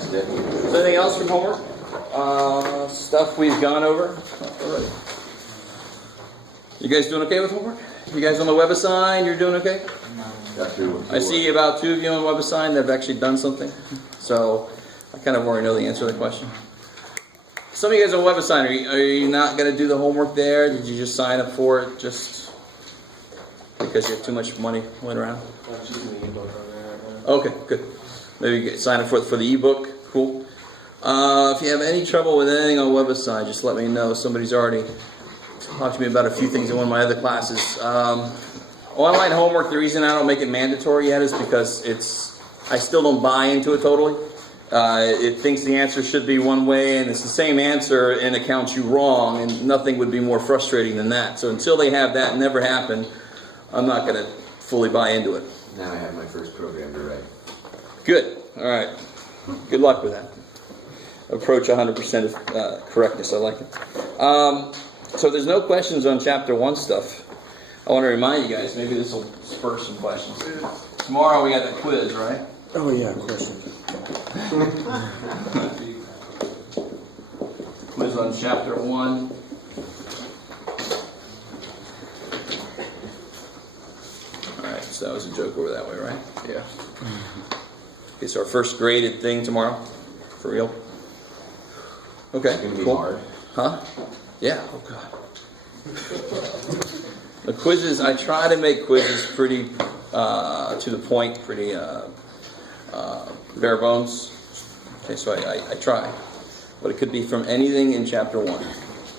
Nice day. So anything else from homework? Stuff we've gone over? Alright. You guys doing okay with homework? You guys on the WebAssign, you're doing okay? I see about 2 of you on WebAssign that have actually done something. So I kind of already know the answer to the question. Some of you guys on WebAssign, are you not going to do the homework there? Did you just sign up for it just because you have too much money going around? Okay, good. Maybe you sign up for the ebook. Cool. If you have any trouble with anything on WebAssign, just let me know. Somebody's already talked to me about a few things in one of my other classes. Online homework, the reason I don't make it mandatory yet is because I still don't buy into it totally. It thinks the answer should be one way, and it's the same answer, and it counts you wrong, and nothing would be more frustrating than that. So until they have that never happen, I'm not going to fully buy into it. Now I have my first program to write. Good. All right. Good luck with that. Approach 100% of correctness. I like it. So there's no questions on Chapter 1 stuff. I want to remind you guys, maybe this will spur some questions. Tomorrow we got the quiz, right? Oh yeah, question. Quiz on Chapter 1. Alright, so that was a joke over that way, right? Yeah. Okay, so our first graded thing tomorrow. For real? Okay, It's going to be cool. hard. Huh? Yeah, oh god. The quizzes, I try to make quizzes pretty to the point, pretty bare bones. Okay, so I try. But it could be from anything in Chapter 1,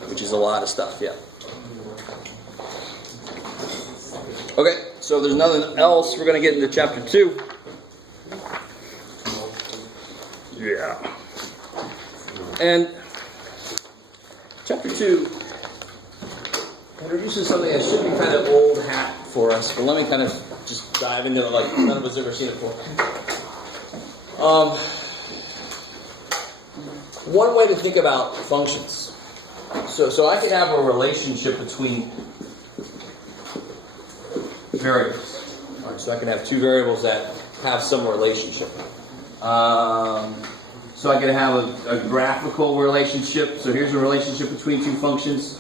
which is a lot of stuff, yeah. Okay, so there's nothing else. We're going to get into Chapter 2. Yeah. And Chapter 2 introduces something that should be kind of old hat for us, but let me kind of just dive into it like none of us have ever seen it before. One way to think about functions. So I could have a relationship between variables. All right, so I can have two variables that have some relationship. So I could have a graphical relationship. So here's a relationship between two functions.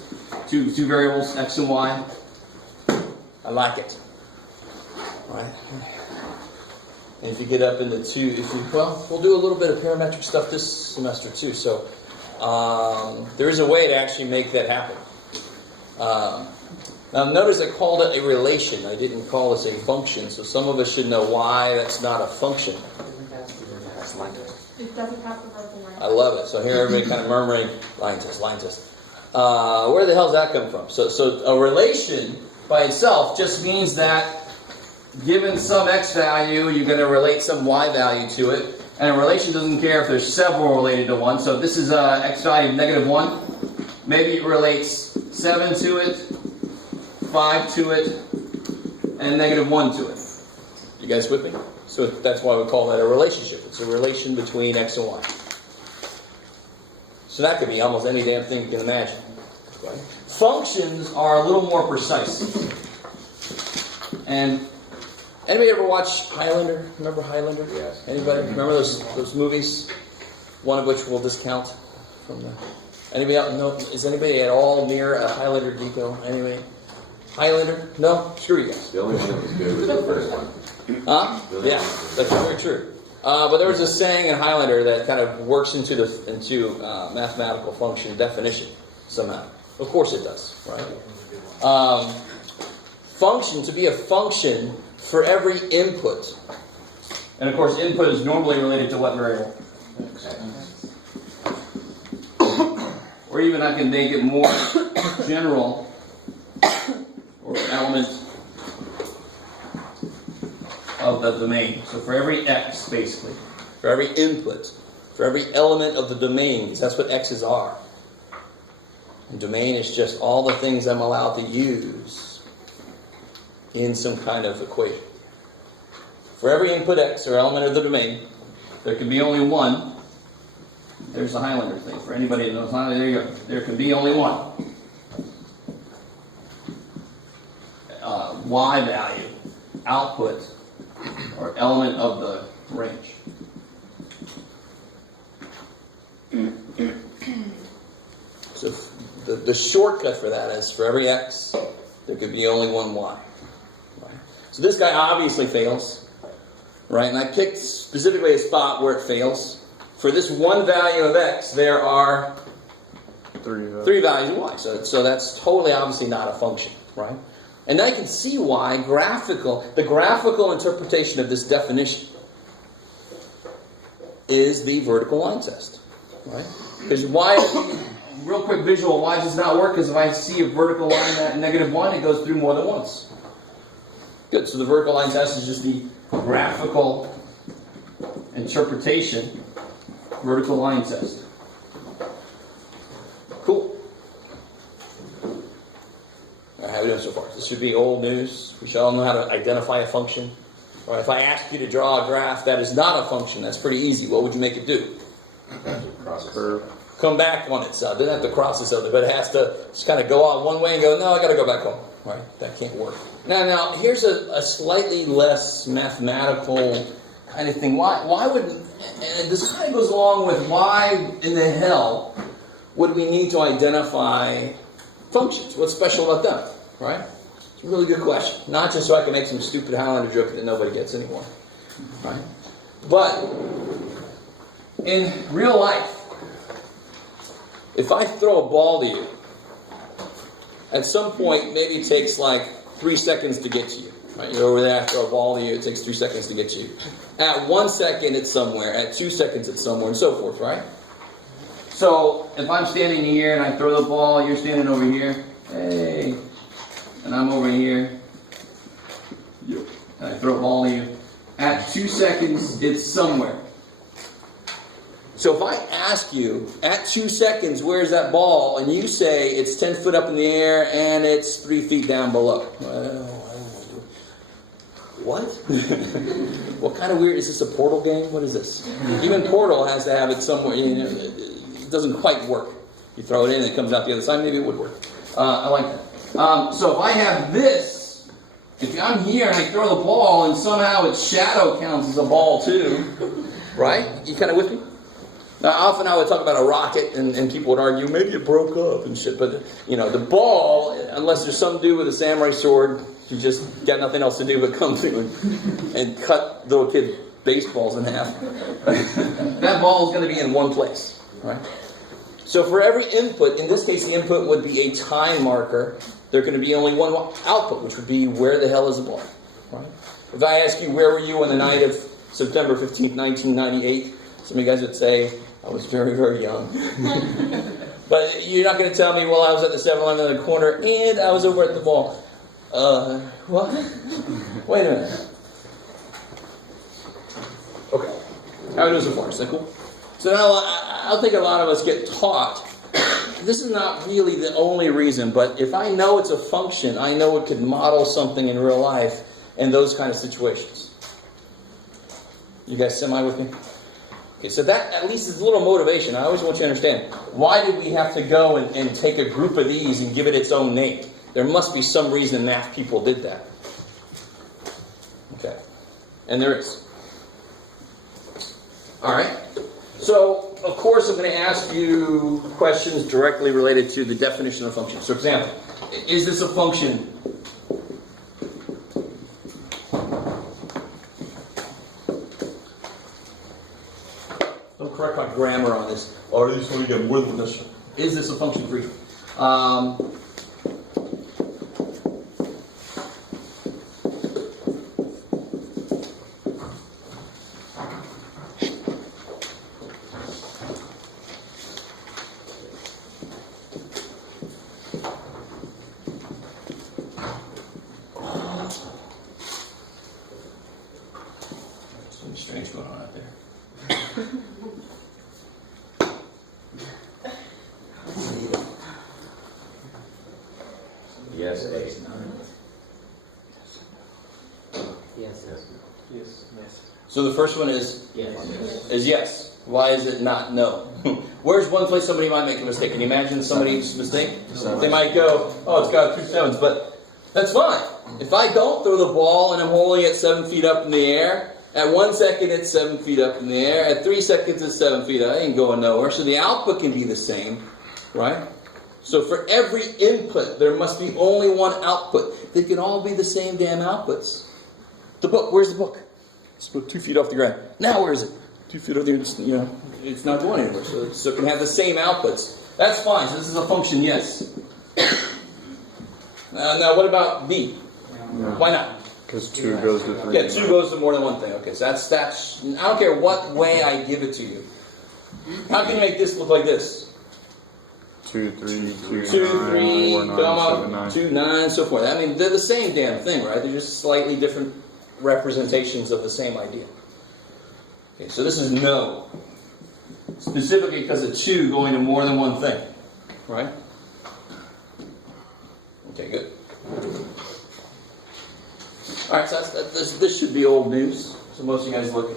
Two variables, x and y. I like it. All right. And if you get up into we'll do a little bit of parametric stuff this semester too. So there is a way to actually make that happen. Now notice I called it a relation. I didn't call this a function. So some of us should know why that's not a function. It doesn't have the verb line. I love it. So here everybody kind of murmuring, line test. Where the hell does that come from? So a relation by itself just means that given some x value, you're going to relate some y value to it. And a relation doesn't care if there's several related to one. So if this is x value of -1, maybe it relates 7 to it, 5 to it, and -1 to it. You guys with me? So that's why we call that a relationship. It's a relation between x and y. So that could be almost any damn thing you can imagine. Functions are a little more precise. And anybody ever watch Highlander? Remember Highlander? Yes. Anybody? Remember those movies? One of which we'll discount from the... Anybody out? No? Is anybody at all near a Highlander depot? Anybody? Highlander? No? Screw you guys. The only one that was good was the first one. Huh? Yeah, that's very true. But there was a saying in Highlander that kind of works into mathematical function definition somehow. Of course it does, right? Function, to be a function for every input. And of course input is normally related to what variable? Or even I can make it more general, or element of the domain. So for every x, basically, for every input, for every element of the domain, because that's what x's are. And domain is just all the things I'm allowed to use in some kind of equation. For every input x, or element of the domain, there can be only one. There's the Highlander thing. For anybody that knows Highlander, there you go. There can be only one. Y value, output, or element of the range. the shortcut for that is for every x, there could be only one y. Right? So this guy obviously fails. Right? And I picked specifically a spot where it fails. For this one value of x, there are three values of y. So that's totally obviously not a function. Right? And now you can see why the graphical interpretation of this definition is the vertical line test. Right? Because why, real quick visual, why does this not work? Because if I see a vertical line at -1, it goes through more than once. Good, so the vertical line test is just the graphical interpretation, vertical line test. Cool. All right, how are we doing so far? This should be old news. We should all know how to identify a function. Or if I ask you to draw a graph that is not a function, that's pretty easy. What would you make it do? Cross a curve. Come back on itself. It doesn't have to cross itself, but it has to just kind of go out one way and go, no, I got to go back home. Right? That can't work. Now here's a slightly less mathematical kind of thing. Why would, and this kind of goes along with why in the hell would we need to identify functions? What's special about them? Right? It's a really good question. Not just so I can make some stupid Highlander joke that nobody gets anymore. Right? But in real life, if I throw a ball to you, at some point, maybe it takes like 3 seconds to get to you. Right? You're over there, I throw a ball to you, it takes 3 seconds to get to you. At 1 second, it's somewhere. At 2 seconds, it's somewhere, and so forth, right? So, if I'm standing here and I throw the ball, you're standing over here, hey, and I'm over here, and I throw a ball to you. At 2 seconds, it's somewhere. So if I ask you, at 2 seconds, where's that ball? And you say it's 10 foot up in the air and it's 3 feet down below. What? What kind of weird, is this a Portal game? What is this? Even Portal has to have it somewhere. It doesn't quite work. You throw it in and it comes out the other side, maybe it would work. I like that. So if I have this, if I'm here and I throw the ball and somehow its shadow counts as a ball too, right? You kind of with me? Now, often I would talk about a rocket, and people would argue, maybe it broke up and shit. But, the ball, unless there's some dude with a samurai sword, you just got nothing else to do but come through and cut little kid baseballs in half. That ball is going to be in one place, right? So for every input, in this case the input would be a time marker. There can be only one output, which would be where the hell is the ball, right? If I ask you, where were you on the night of September 15th, 1998, some of you guys would say, I was very, very young. But you're not going to tell me, well, I was at the 7-Eleven in the corner and I was over at the ball. What? Wait a minute. Okay. How are we doing so far? Is that cool? So now I think a lot of us get taught, this is not really the only reason, but if I know it's a function, I know it could model something in real life in those kind of situations. You guys semi with me? Okay, so that at least is a little motivation. I always want you to understand, why did we have to go and take a group of these and give it its own name? There must be some reason math people did that. Okay. And there is. Alright. So, of course, I'm going to ask you questions directly related to the definition of a function. So, for example, is this a function? Don't correct my grammar on this. Or this one you get more than this. Is this a function for you? Something strange going on out there. Yes, A. Yes. So the first one is yes. Why is it not no? Where's one place somebody might make a mistake? Can you imagine somebody's mistake? They might go, oh, it's got 2 sevens, but that's fine. If I don't throw the ball and I'm holding it 7 feet up in the air, at 1 second it's 7 feet up in the air, at 3 seconds it's 7 feet up, I ain't going nowhere. So the output can be the same, right? So for every input, there must be only one output. They can all be the same damn outputs. The book, where's the book? It's 2 feet off the ground. Now where is it? 2 feet off the ground. It's not going anywhere. So it can have the same outputs. That's fine. So this is a function, yes. Now what about B? Why not? Because 2 goes to 3. Yeah, 2 goes to more than one thing. Okay, so that's I don't care what way I give it to you. How can you make this look like this? 2, 3, 2, 2, 9, 3, 4, 9, 7, 9. 2, 9, so forth. I mean, they're the same damn thing, right? They're just slightly different representations of the same idea. Okay, so this is no. Specifically because of 2 going to more than one thing. Right? Okay, good. Alright, so this should be old news. So most of you guys look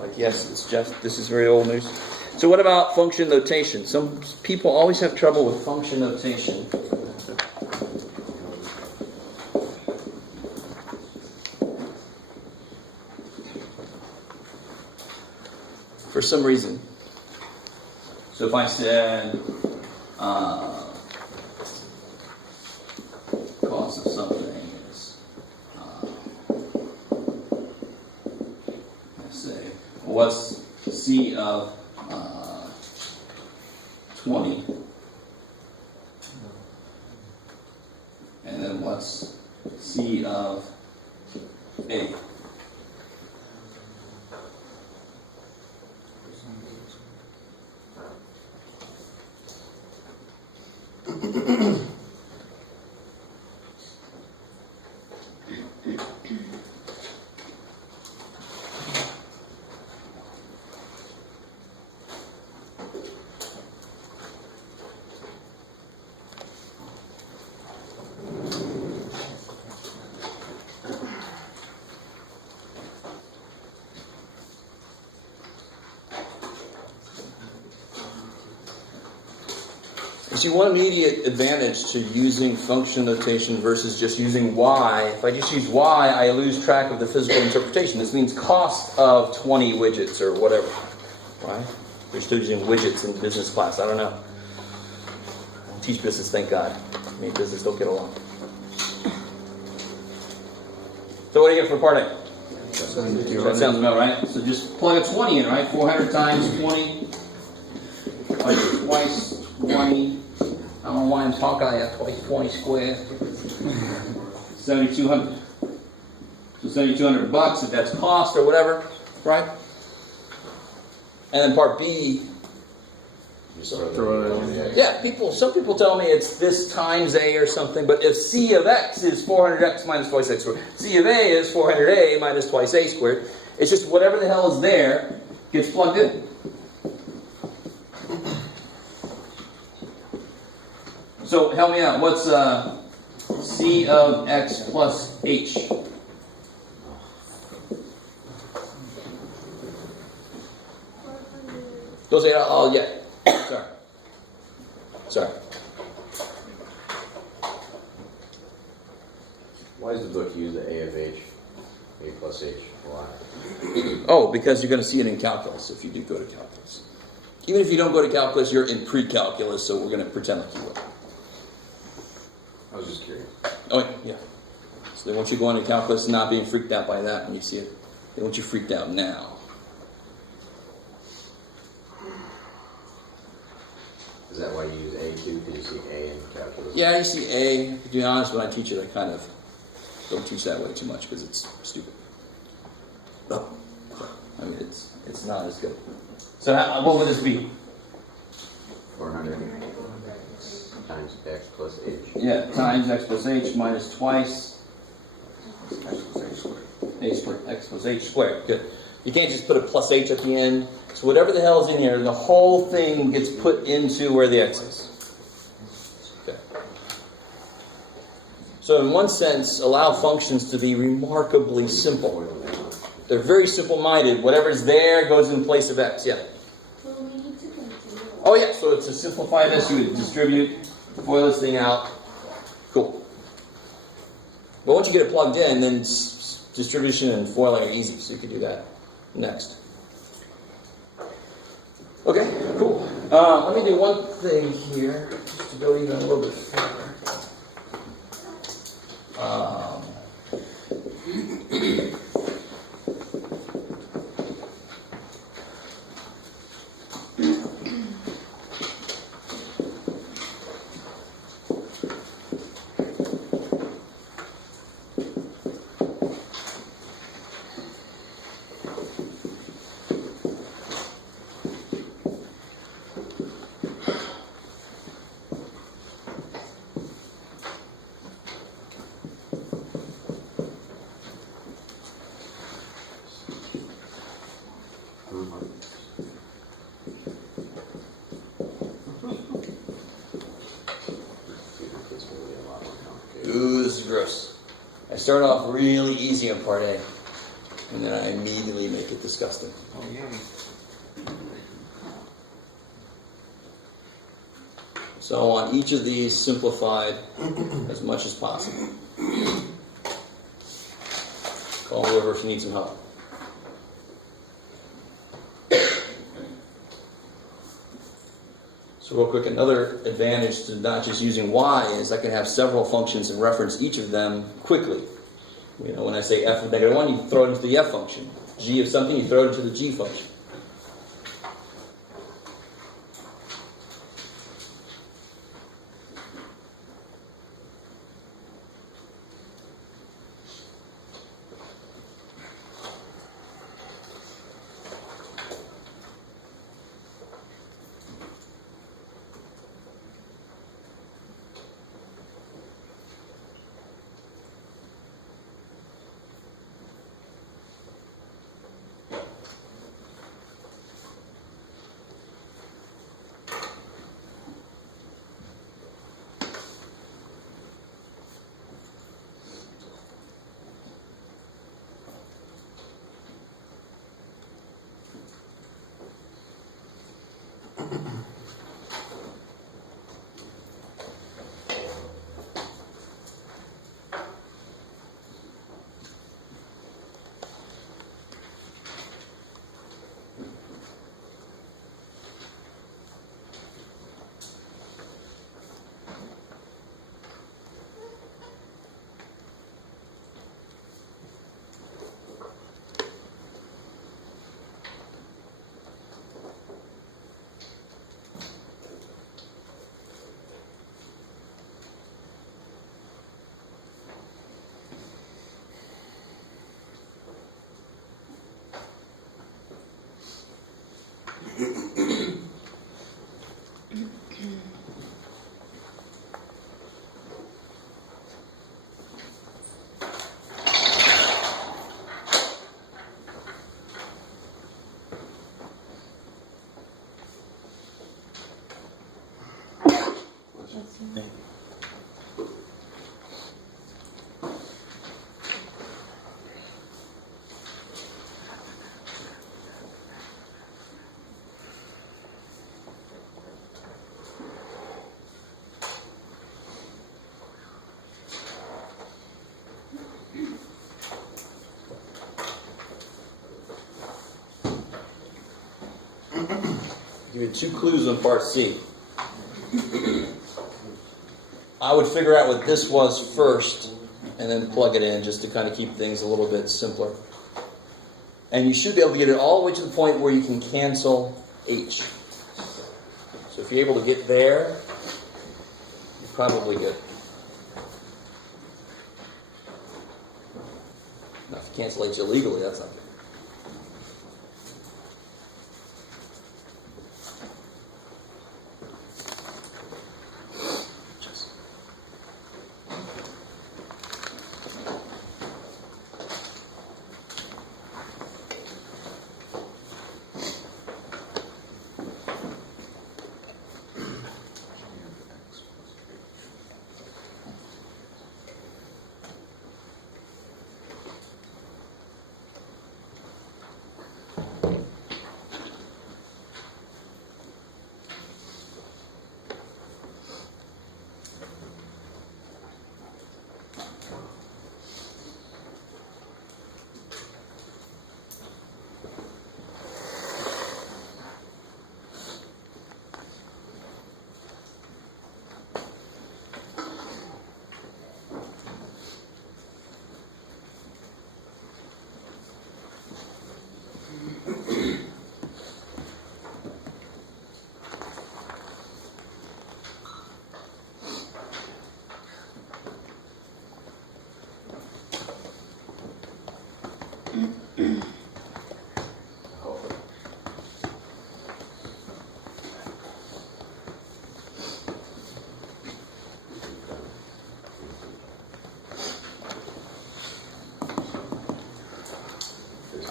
like, yes, it's just, this is very old news. So what about function notation? Some people always have trouble with function notation. For some reason. So if I said cost of something is let's say what's C of 20, and then what's C of A? See, one immediate advantage to using function notation versus just using y, if I just use y, I lose track of the physical interpretation. This means cost of 20 widgets or whatever, right? We're still using widgets in business class. I don't know. I teach business, thank God. Me and business don't get along. So what do you get for part A? That sounds about right. So just plug a 20 in, right? 400 times 20, like twice 20. I don't know why I'm talking like that, twice 20 squared. 7,200. So $7,200 if that's cost or whatever, right? And then part B. Yeah, some people tell me it's this times A or something, but if C of X is 400X minus twice X squared, C of A is 400A minus twice A squared, it's just whatever the hell is there gets plugged in. So help me out. What's C of X plus H? Don't say it out loud yet. Sorry. Why does the book use the A of H? A plus H. Why? Oh, because you're going to see it in calculus if you do go to calculus. Even if you don't go to calculus, you're in pre-calculus, so we're going to pretend like you will. I was just curious. Oh, yeah. So they want you to go into calculus and not being freaked out by that when you see it. They want you freaked out now. Is that why you use A too? Because you see A in calculus? Yeah, you see A. To be honest, when I teach it, I kind of don't teach that way too much because it's stupid. Oh. I mean, it's not as good. So what would this be? 400 times X plus H. Yeah, times X plus H minus twice X plus H squared. Good. You can't just put a plus H at the end. So whatever the hell is in here, the whole thing gets put into where the X is. Okay. So in one sense, allow functions to be remarkably simple. They're very simple-minded. Whatever's there goes in place of X. Yeah. Oh yeah, so to simplify this, you would distribute, FOIL this thing out. Cool. But once you get it plugged in, then distribution and foiling are easy, so you can do that next. Okay, cool. Let me do one thing here, just to go even a little bit further. Ooh, this is gross. I start off really easy on part A, and then I immediately make it disgusting. Oh, yeah. So I want each of these simplified as much as possible. Call whoever if you need some help. So real quick, another advantage to not just using y is I can have several functions and reference each of them quickly. You know, when I say f of -1, you throw it into the f function. G of something, you throw it into the g function. Give you 2 clues on part C. I would figure out what this was first and then plug it in just to kind of keep things a little bit simpler. And you should be able to get it all the way to the point where you can cancel H. So if you're able to get there, you're probably good. Now if you cancel H illegally, that's not good.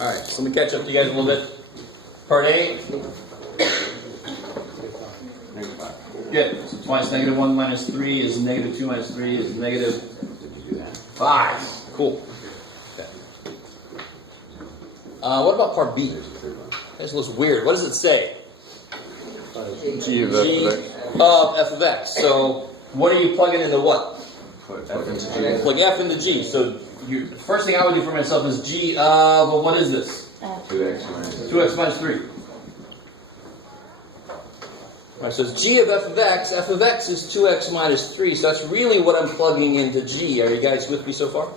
Alright, so let me catch up to you guys a little bit. Part 8. Good. So twice negative 1 minus 3 is negative 2 minus 3 is negative 5. Cool. Okay. What about part B? This looks weird. What does it say? G of f of x. Of f of x. So what are you plugging into what? F into G. Plug f into g. So the first thing I would do for myself is g of, well, what is this? 2x minus 2x minus 3. Alright, so it's g of f of x. F of x is 2x minus 3. So that's really what I'm plugging into g. Are you guys with me so far?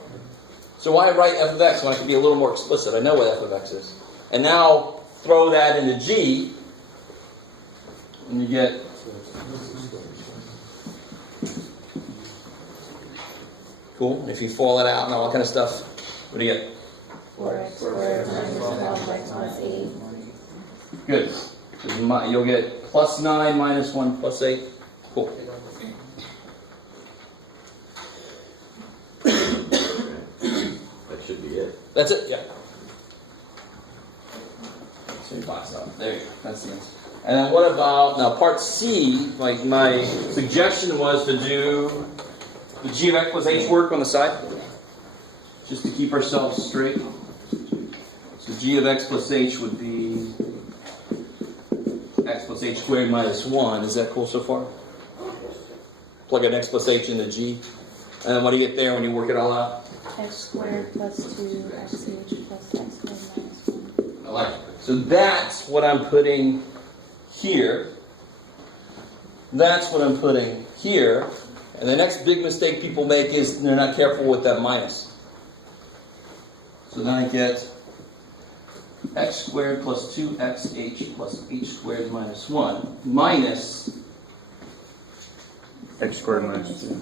So why write f of x when I can be a little more explicit? I know what f of x is. And now throw that into g. And you get cool. And if you fall it out and all that kind of stuff, what do you get? 4x squared minus 12x plus 8. Good. So you'll get plus 9 minus 1 plus 8. Cool. That should be it. That's it, yeah. So you box it up. There you go. That's the answer. And then what about, now part C, like my suggestion was to do the g of x plus h work on the side, just to keep ourselves straight. So g of x plus h would be x plus h squared minus 1. Is that cool so far? Plug an x plus h into g. And then what do you get there when you work it all out? X squared plus 2xh plus x squared minus 1. I like it. So that's what I'm putting here. That's what I'm putting here. And the next big mistake people make is they're not careful with that minus. So then I get x squared plus 2xh plus h squared minus 1 minus X squared minus 2.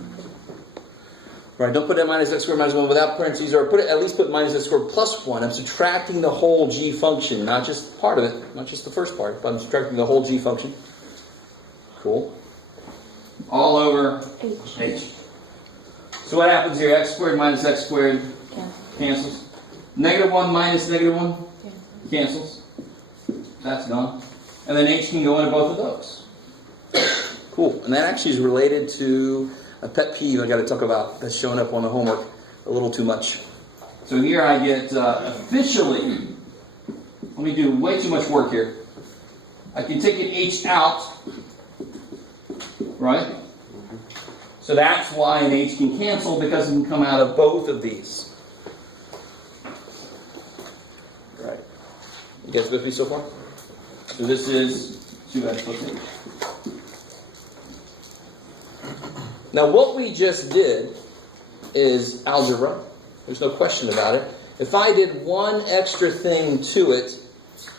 right, don't put in minus x squared minus 1 without parentheses, or put it, at least put minus x squared plus 1. I'm subtracting the whole g function, not just part of it, not just the first part, but I'm subtracting the whole g function. Cool. All over h. So what happens here? X squared minus x squared cancels. Negative 1 minus negative 1 cancels. That's gone. And then h can go into both of those. Cool. And that actually is related to a pet peeve I got to talk about that's showing up on the homework a little too much. So here I get officially, let me do way too much work here. I can take an h out, right? So that's why an h can cancel, because it can come out of both of these. Right. You guys with me so far? So this is 2x plus h. Now what we just did is algebra. There's no question about it. If I did one extra thing to it,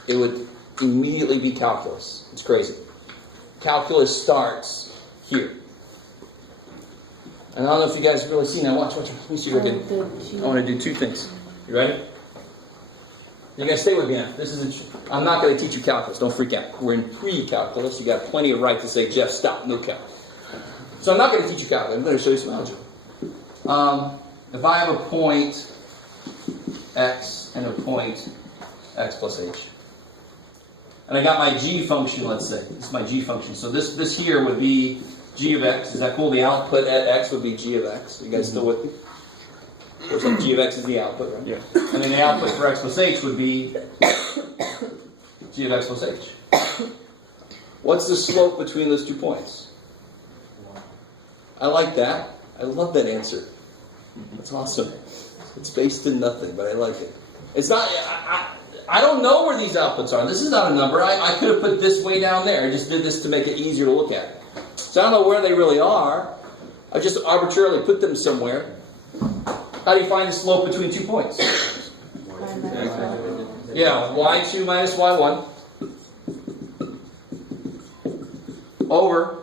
it would immediately be calculus. It's crazy. Calculus starts here. And I don't know if you guys have really seen that. Watch. Let me see what I did. I want to do two things. You ready? You guys stay with me now. I'm not going to teach you calculus. Don't freak out. We're in pre-calculus. You got plenty of right to say, Jeff, stop. No calculus. So I'm not going to teach you calculus. I'm going to show you some algebra. If I have a point x and a point x plus h, and I got my g function, let's say. This is my g function. So this here would be g of x. Is that cool? The output at x would be g of x. You guys still with me? Or some g of x is the output, right? Yeah. And then the output for x plus h would be g of x plus h. What's the slope between those 2 points? I like that. I love that answer. That's awesome. It's based in nothing, but I like it. It's not. I don't know where these outputs are. This is not a number. I could have put this way down there. I just did this to make it easier to look at. So I don't know where they really are. I just arbitrarily put them somewhere. How do you find the slope between 2 points? Yeah, y2 minus y1 over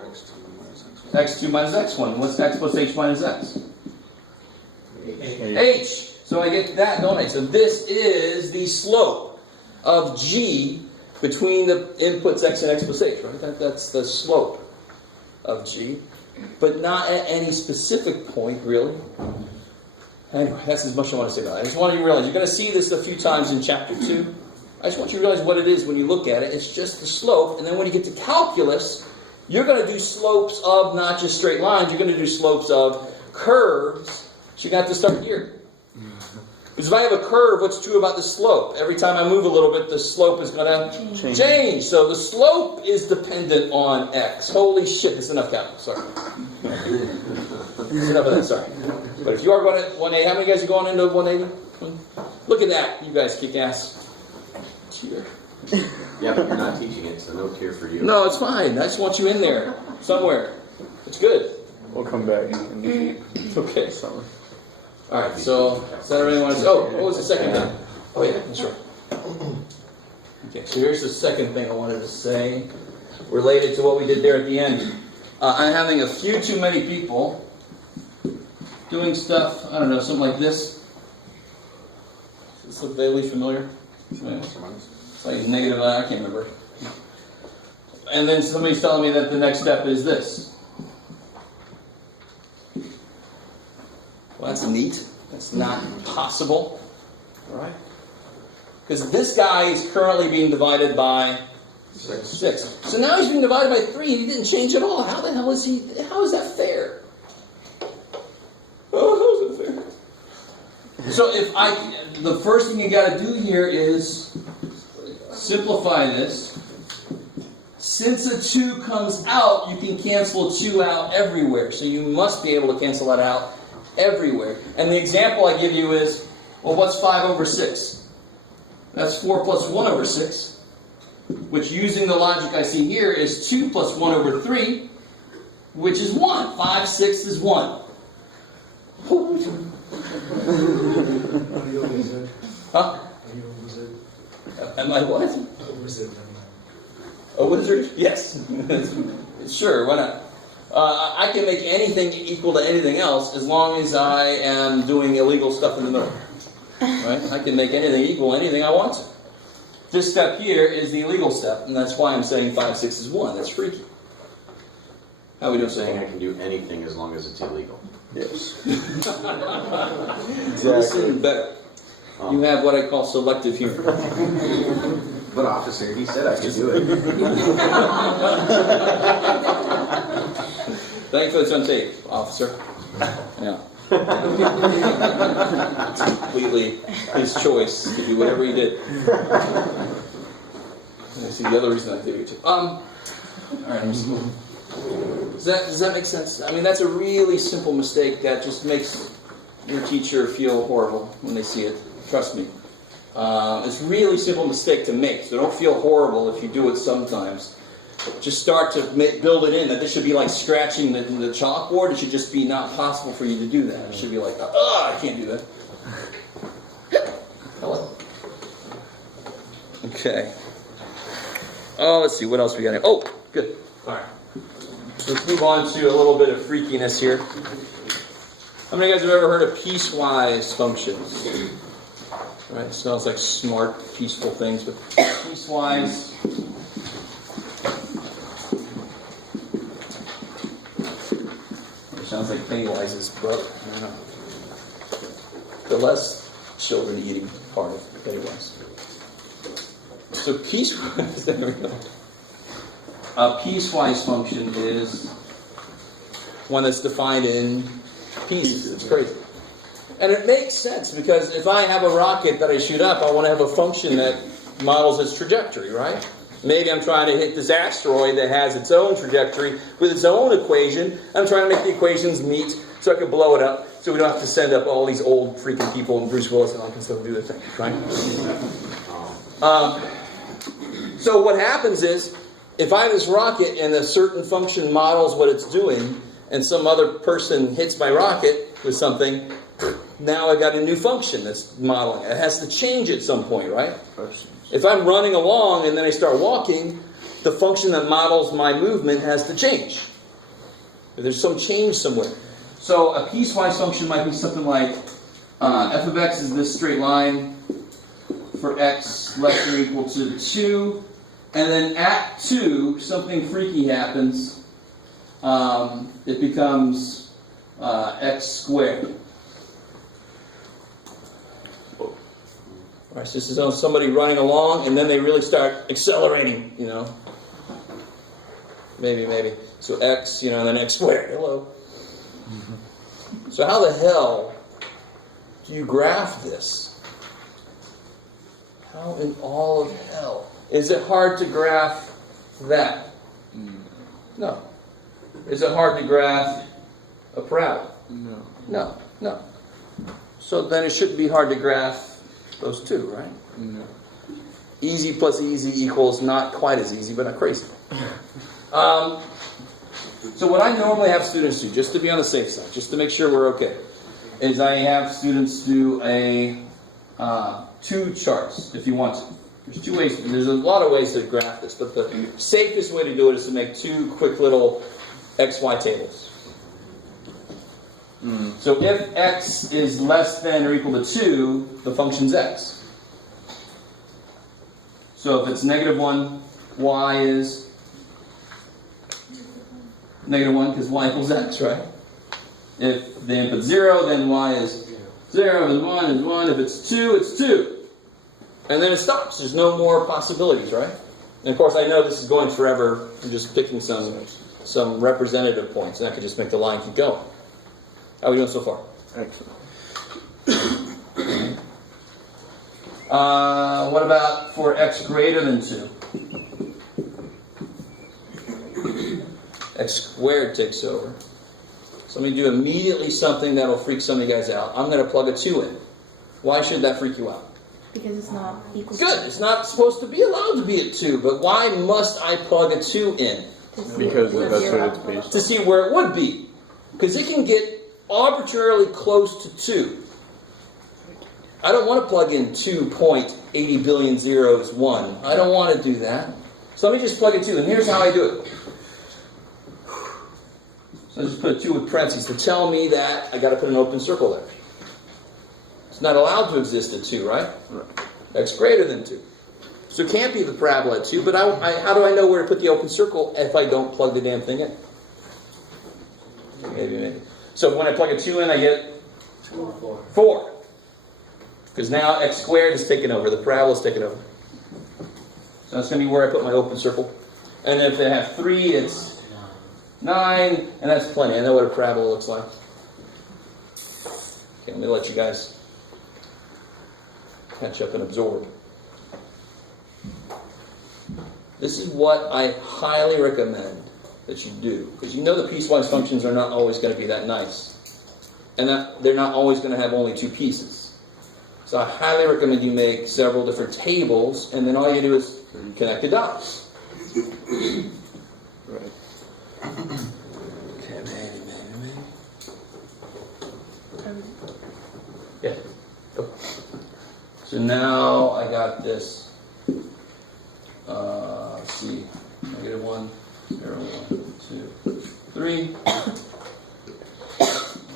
x2 minus x1. What's x plus h minus x? H. So I get that, don't I? So this is the slope of g between the inputs x and x plus h, right? That's the slope of g. But not at any specific point, really. Anyway, that's as much as I want to say about it. I just want you to realize, you're going to see this a few times in chapter 2. I just want you to realize what it is when you look at it. It's just the slope, and then when you get to calculus, you're going to do slopes of not just straight lines, you're going to do slopes of curves. So you got to start here. Because if I have a curve, what's true about the slope? Every time I move a little bit, the slope is going to change. So the slope is dependent on x. Holy shit, it's enough calculus. Sorry. It's enough of that, sorry. But if you are going to 180, how many guys are going into 180? Look at that. You guys kick ass. Cheer. Yeah, but you're not teaching it, so no cheer for you. No, it's fine. I just want you in there. Somewhere. It's good. We'll come back. Okay. Alright, so does that everything want to say? Oh, what was the second thing? Oh yeah, that's right. Okay, so here's the second thing I wanted to say related to what we did there at the end. I'm having a few too many people doing stuff, I don't know, something like this. Does this look vaguely familiar? It's like negative, I can't remember. And then somebody's telling me that the next step is this. Well, that's neat. That's not possible. All right? Because this guy is currently being divided by 6. So now he's being divided by 3 and he didn't change at all. How the hell is he? How is that fair? Oh, how is that fair? So the first thing you got to do here is simplify this. Since a 2 comes out, you can cancel a 2 out everywhere. So you must be able to cancel that out everywhere. And the example I give you is, well, what's 5 over 6? That's 4 plus 1 over 6, which using the logic I see here is 2 plus 1 over 3, which is 1. 5 6 is 1. Huh? Am I what? A wizard? Yes. Sure, why not? I can make anything equal to anything else as long as I am doing illegal stuff in the middle. Right? I can make anything equal to anything I want to. This step here is the illegal step, and that's why I'm saying 5 6 is 1. That's freaky. How are we doing? Saying I can do anything as long as it's illegal. Yes. Exactly. Listen better. You have what I call selective humor. But officer, he said I could do it. Thankfully it's on tape, officer. Yeah. It's completely his choice to do whatever he did. I see the other reason I did it too. Alright, does that make sense? I mean, that's a really simple mistake that just makes your teacher feel horrible when they see it. Trust me. It's a really simple mistake to make, so don't feel horrible if you do it sometimes. Just start to build it in, that this should be like scratching the chalkboard. It should just be not possible for you to do that. It should be like, I can't do that. Hello. Okay. Oh, let's see, what else we got here? Oh, good. All right. Let's move on to a little bit of freakiness here. How many of you guys have ever heard of piecewise functions? Right, sounds like smart, peaceful things, but piecewise. It sounds like Pennywise's brother. I don't know. The less children eating part of Pennywise. So piecewise, there we go. A piecewise function is one that's defined in pieces. It's crazy. And it makes sense, because if I have a rocket that I shoot up, I want to have a function that models its trajectory, right? Maybe I'm trying to hit this asteroid that has its own trajectory with its own equation. I'm trying to make the equations meet so I can blow it up, so we don't have to send up all these old freaking people and Bruce Willis and all that stuff to do the thing, right? So what happens is, if I have this rocket and a certain function models what it's doing, and some other person hits my rocket with something, now I got a new function that's modeling. It has to change at some point, right? If I'm running along and then I start walking, the function that models my movement has to change. There's some change somewhere. So a piecewise function might be something like f of x is this straight line for x less or equal to 2. And then at 2, something freaky happens. It becomes x squared. Right, so this is somebody running along, and then they really start accelerating, Maybe. So x, and then x squared. Hello. So how the hell do you graph this? How in all of hell? Is it hard to graph that? No. Is it hard to graph a parabola? No. So then it shouldn't be hard to graph those two, right? No. Easy plus easy equals not quite as easy, but not crazy. So what I normally have students do, just to be on the safe side, just to make sure we're okay, is I have students do a 2 charts, if you want to. There's 2 ways. There's a lot of ways to graph this, but the safest way to do it is to make 2 quick little XY tables. So if x is less than or equal to 2, the function's x. So if it's -1, y is -1 because y equals x, right? If the input's 0, then y is 0. If it's 1, it's 1. If it's 2, it's 2. And then it stops. There's no more possibilities, right? And of course, I know this is going forever. I'm just picking some representative points, and I could just make the line keep going. How are we doing so far? Excellent. What about for x greater than 2? X squared takes over. So let me do immediately something that will freak some of you guys out. I'm going to plug a 2 in. Why should that freak you out? Because it's not equal. Good. It's not supposed to be allowed to be at 2, but why must I plug a 2 in? Because that's what it's based To see where it would be. Because it can get arbitrarily close to 2. I don't want to plug in 2.80 billion zeros 1. I don't want to do that. So let me just plug a 2, and here's how I do it. So I just put a 2 with parentheses to tell me that I got to put an open circle there. It's not allowed to exist at 2, right? X greater than 2. So it can't be the parabola at 2, but how do I know where to put the open circle if I don't plug the damn thing in? Maybe. So when I plug a 2 in, I get 4. Because now x squared is taken over. The parabola is taken over. So that's going to be where I put my open circle. And if they have 3, it's 9. And that's plenty. I know what a parabola looks like. Okay, let me let you guys catch up and absorb. This is what I highly recommend that you do. Because you know the piecewise functions are not always going to be that nice. And that they're not always going to have only 2 pieces. So I highly recommend you make several different tables, and then all you do is connect the dots. Right. Okay, maybe. Yeah. Go. So now I got this. Let's see. -1, 0, 1, 2, 3. 1,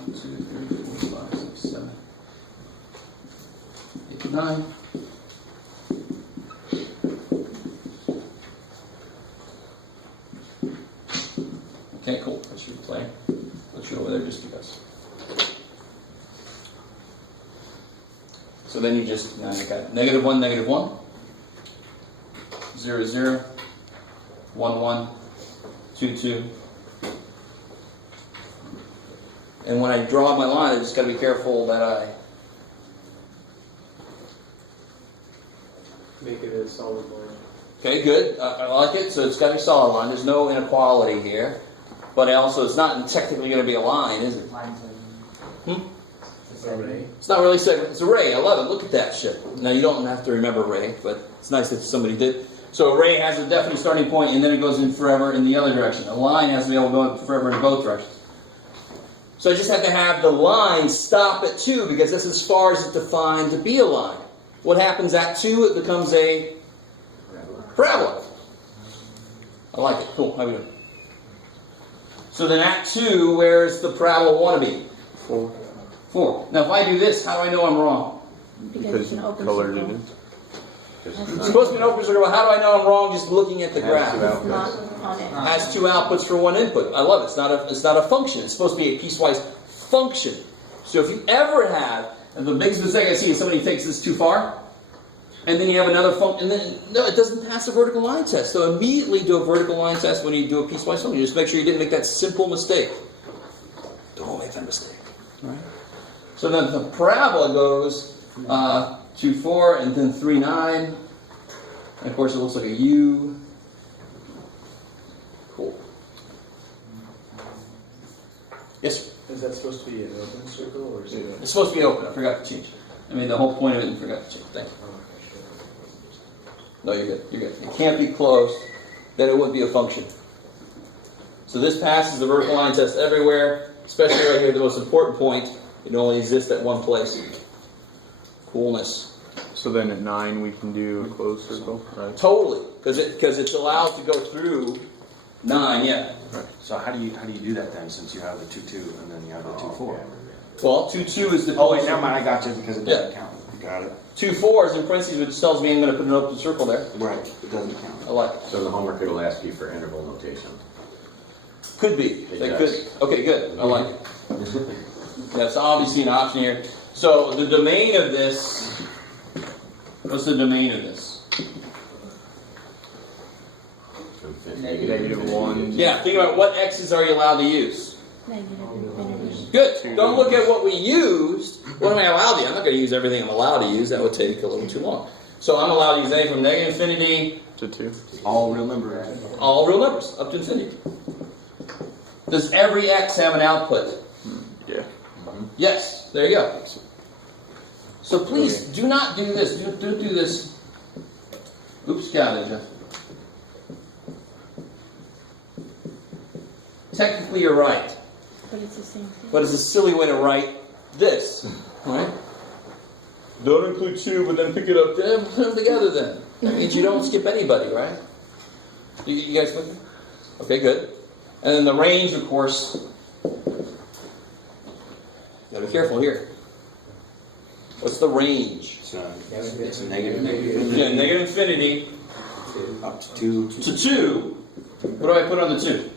2, 3, 4, 5, 6, 7, 8, 9. Okay, cool. That should play. Put you over there just because. So then you just, now you got -1, -1, 0, 0, 1, 1, 2, 2. And when I draw my line, I just got to be careful that I make it a solid line. Okay, good. I like it. So it's got to be solid line. There's no inequality here. But it's not technically going to be a line, is it? It's not really segment. It's array. I love it. Look at that shit. Now, you don't have to remember array, but it's nice that somebody did. So array has a definite starting point, and then it goes in forever in the other direction. A line has to be able to go forever in both directions. So I just have to have the line stop at 2, because that's as far as it's defined to be a line. What happens at 2? It becomes a parabola. I like it. Cool. How are we doing? So then at 2, where's the parabola want to be? 4. 4. Now if I do this, how do I know I'm wrong? Because it's an open colored circle. it in. It's supposed to be an open circle. How do I know I'm wrong just looking at the graph? It's not on it. Has 2 outputs for 1 input. I love it. It's not a function. It's supposed to be a piecewise function. So if you ever have, and the biggest mistake I see is somebody takes this too far, And then you have another function, and then, no, it doesn't pass the vertical line test. So immediately do a vertical line test when you do a piecewise function. Just make sure you didn't make that simple mistake. Don't make that mistake. Right? So then the parabola goes 2, 4, and then 3, 9. And of course, it looks like a U. Cool. Yes, sir? Is that supposed to be an open circle or is it? It's supposed to be open. I forgot to change it. I mean, the whole point of it, and forgot to change it. Thank you. No, you're good. You're good. It can't be closed. Then it wouldn't be a function. So this passes the vertical line test everywhere, especially right here, the most important point. It only exists at one place. Coolness. So then at 9 we can do a closed circle, right? Totally, because it's allowed to go through 9. Yeah. So how do you do that then? Since you have the 2, 2, and then you have the 2, 4. Well, 2, 2 is the. Oh wait, never mind. I got you because it doesn't Yeah. count. Got it. 2, 4 is in parentheses, which tells me I'm going to put an open circle there. Right. It doesn't count. I like it. So the homework it'll ask you for interval notation. Could be. It That does. could. Okay, good. I like it. That's obviously an option here. So the domain of this. What's the domain of this? -1. Yeah. Think about what x's are you allowed to use. Negative infinity. Good. Don't look at what we used. What am I allowed to use? I'm not going to use everything I'm allowed to use. That would take a little too long. So I'm allowed to use anything from negative infinity, To 2. All real numbers. all real numbers, up to infinity. Does every x have an output? Yeah. Yes. There you go. So please do not do this. Don't do this. Oops, got it, Jeff. Technically, you're right. But it's the same thing. But it's a silly way to write this, right? Don't include 2, but then pick it up. Put them together then. That means you don't skip anybody, right? You guys with me? Okay, good. And then the range, of course. Gotta be careful here. What's the range? So it's a negative. Yeah, negative infinity Up to 2. to 2. What do I put on the 2?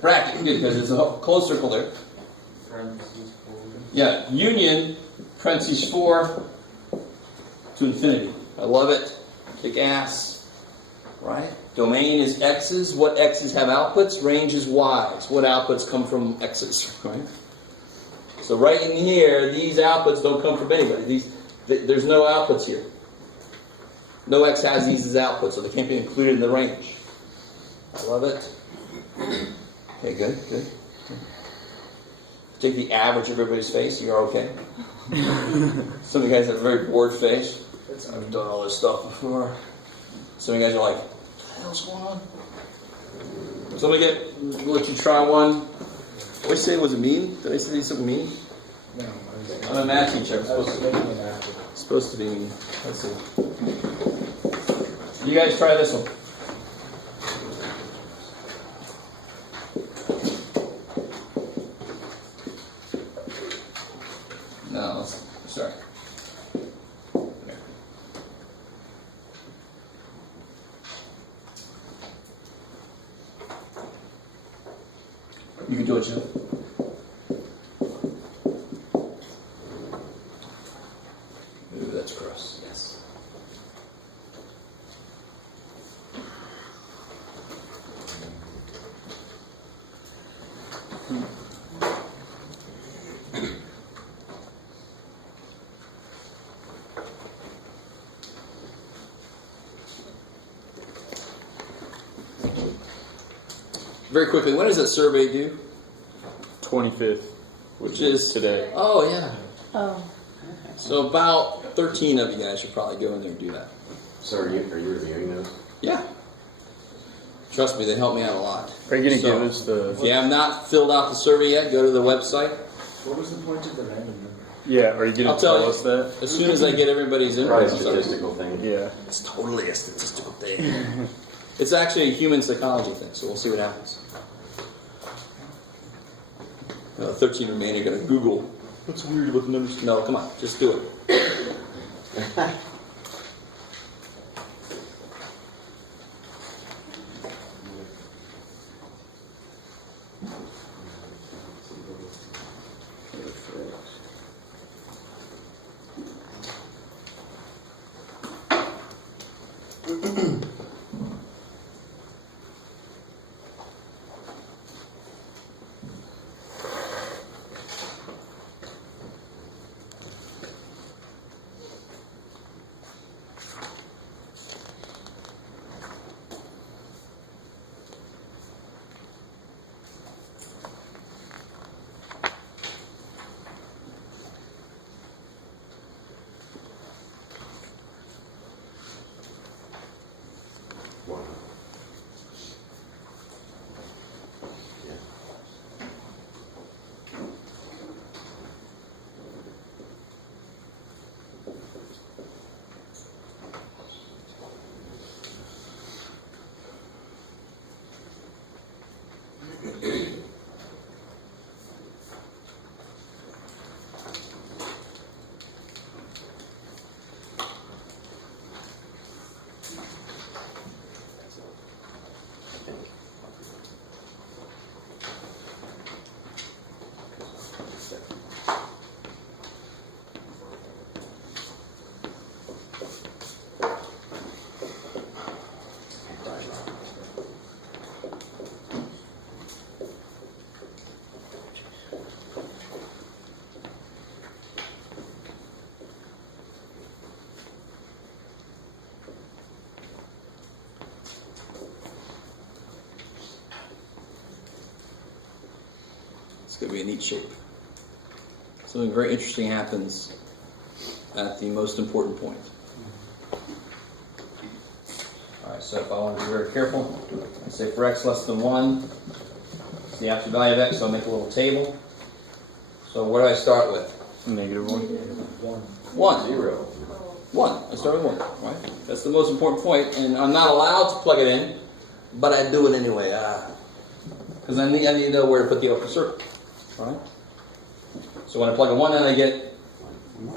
Bracket, good, because it's a closed circle there. Yeah, union, parentheses 4 to infinity. I love it. Kick ass. Right? Domain is x's. What x's have outputs? Range is y's. What outputs come from x's? Right? So right in here, these outputs don't come from anybody. There's no outputs here. No x has these as outputs, so they can't be included in the range. I love it. Okay, good. Take the average of everybody's face, you're okay. Some of you guys have a very bored face. I've done all this stuff before. Some of you guys are like, what the hell's going on? So let me let you try one. What did I say? Was it mean? Did I say something mean? No, I'm a math teacher. I'm I was supposed thinking it after. to be mean. Let's see. You guys try this one. No, sorry. There. You can do it, Jim. Ooh, that's gross. Yes. Very quickly, when does that survey due? 25th, Which is today. Oh, yeah. Oh, So about 13 of you guys should probably go in there and do that. So are you reviewing those? Yeah. Trust me, they help me out a lot. Are you going to So, give us the... If you have not filled out the survey yet, go to the website. What was the point of the random number? Yeah, are you going I'll to tell tell you. us that? As soon as I get everybody's info, Probably a I'll tell you. statistical thing. Yeah. It's totally a statistical thing. It's actually a human psychology thing, so we'll see what happens. 13 remaining are going to Google. What's weird about the numbers? No, come on, just do it. One. Yeah. It's going to be a neat shape. Something very interesting happens at the most important point. Alright, so if I want to be very careful, I say for x less than 1, it's the absolute value of x, so I'll make a little table. So what do I start with? -1. 1. 0. 1. I start with 1, right? That's the most important point, and I'm not allowed to plug it in, but I do it anyway. Because I need to know where to put the open circle. Right? So when I plug a 1 in, I get,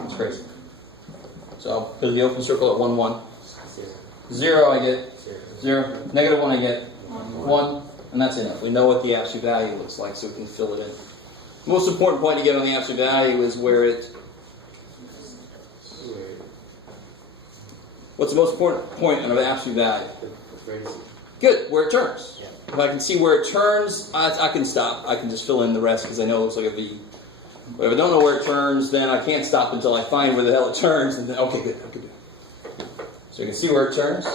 it's crazy. So put the open circle at 1, 1. 0, I get 0. Negative 1, I get 1. And that's enough. We know what the absolute value looks like, so we can fill it in. The most important point to get on the absolute value is where it... What's the most important point of the absolute value? Good, where it turns. If I can see where it turns, I can stop. I can just fill in the rest because I know it looks like a V. But if I don't know where it turns, then I can't stop until I find where the hell it turns. And then, okay, good, I can do it. So you can see where it turns.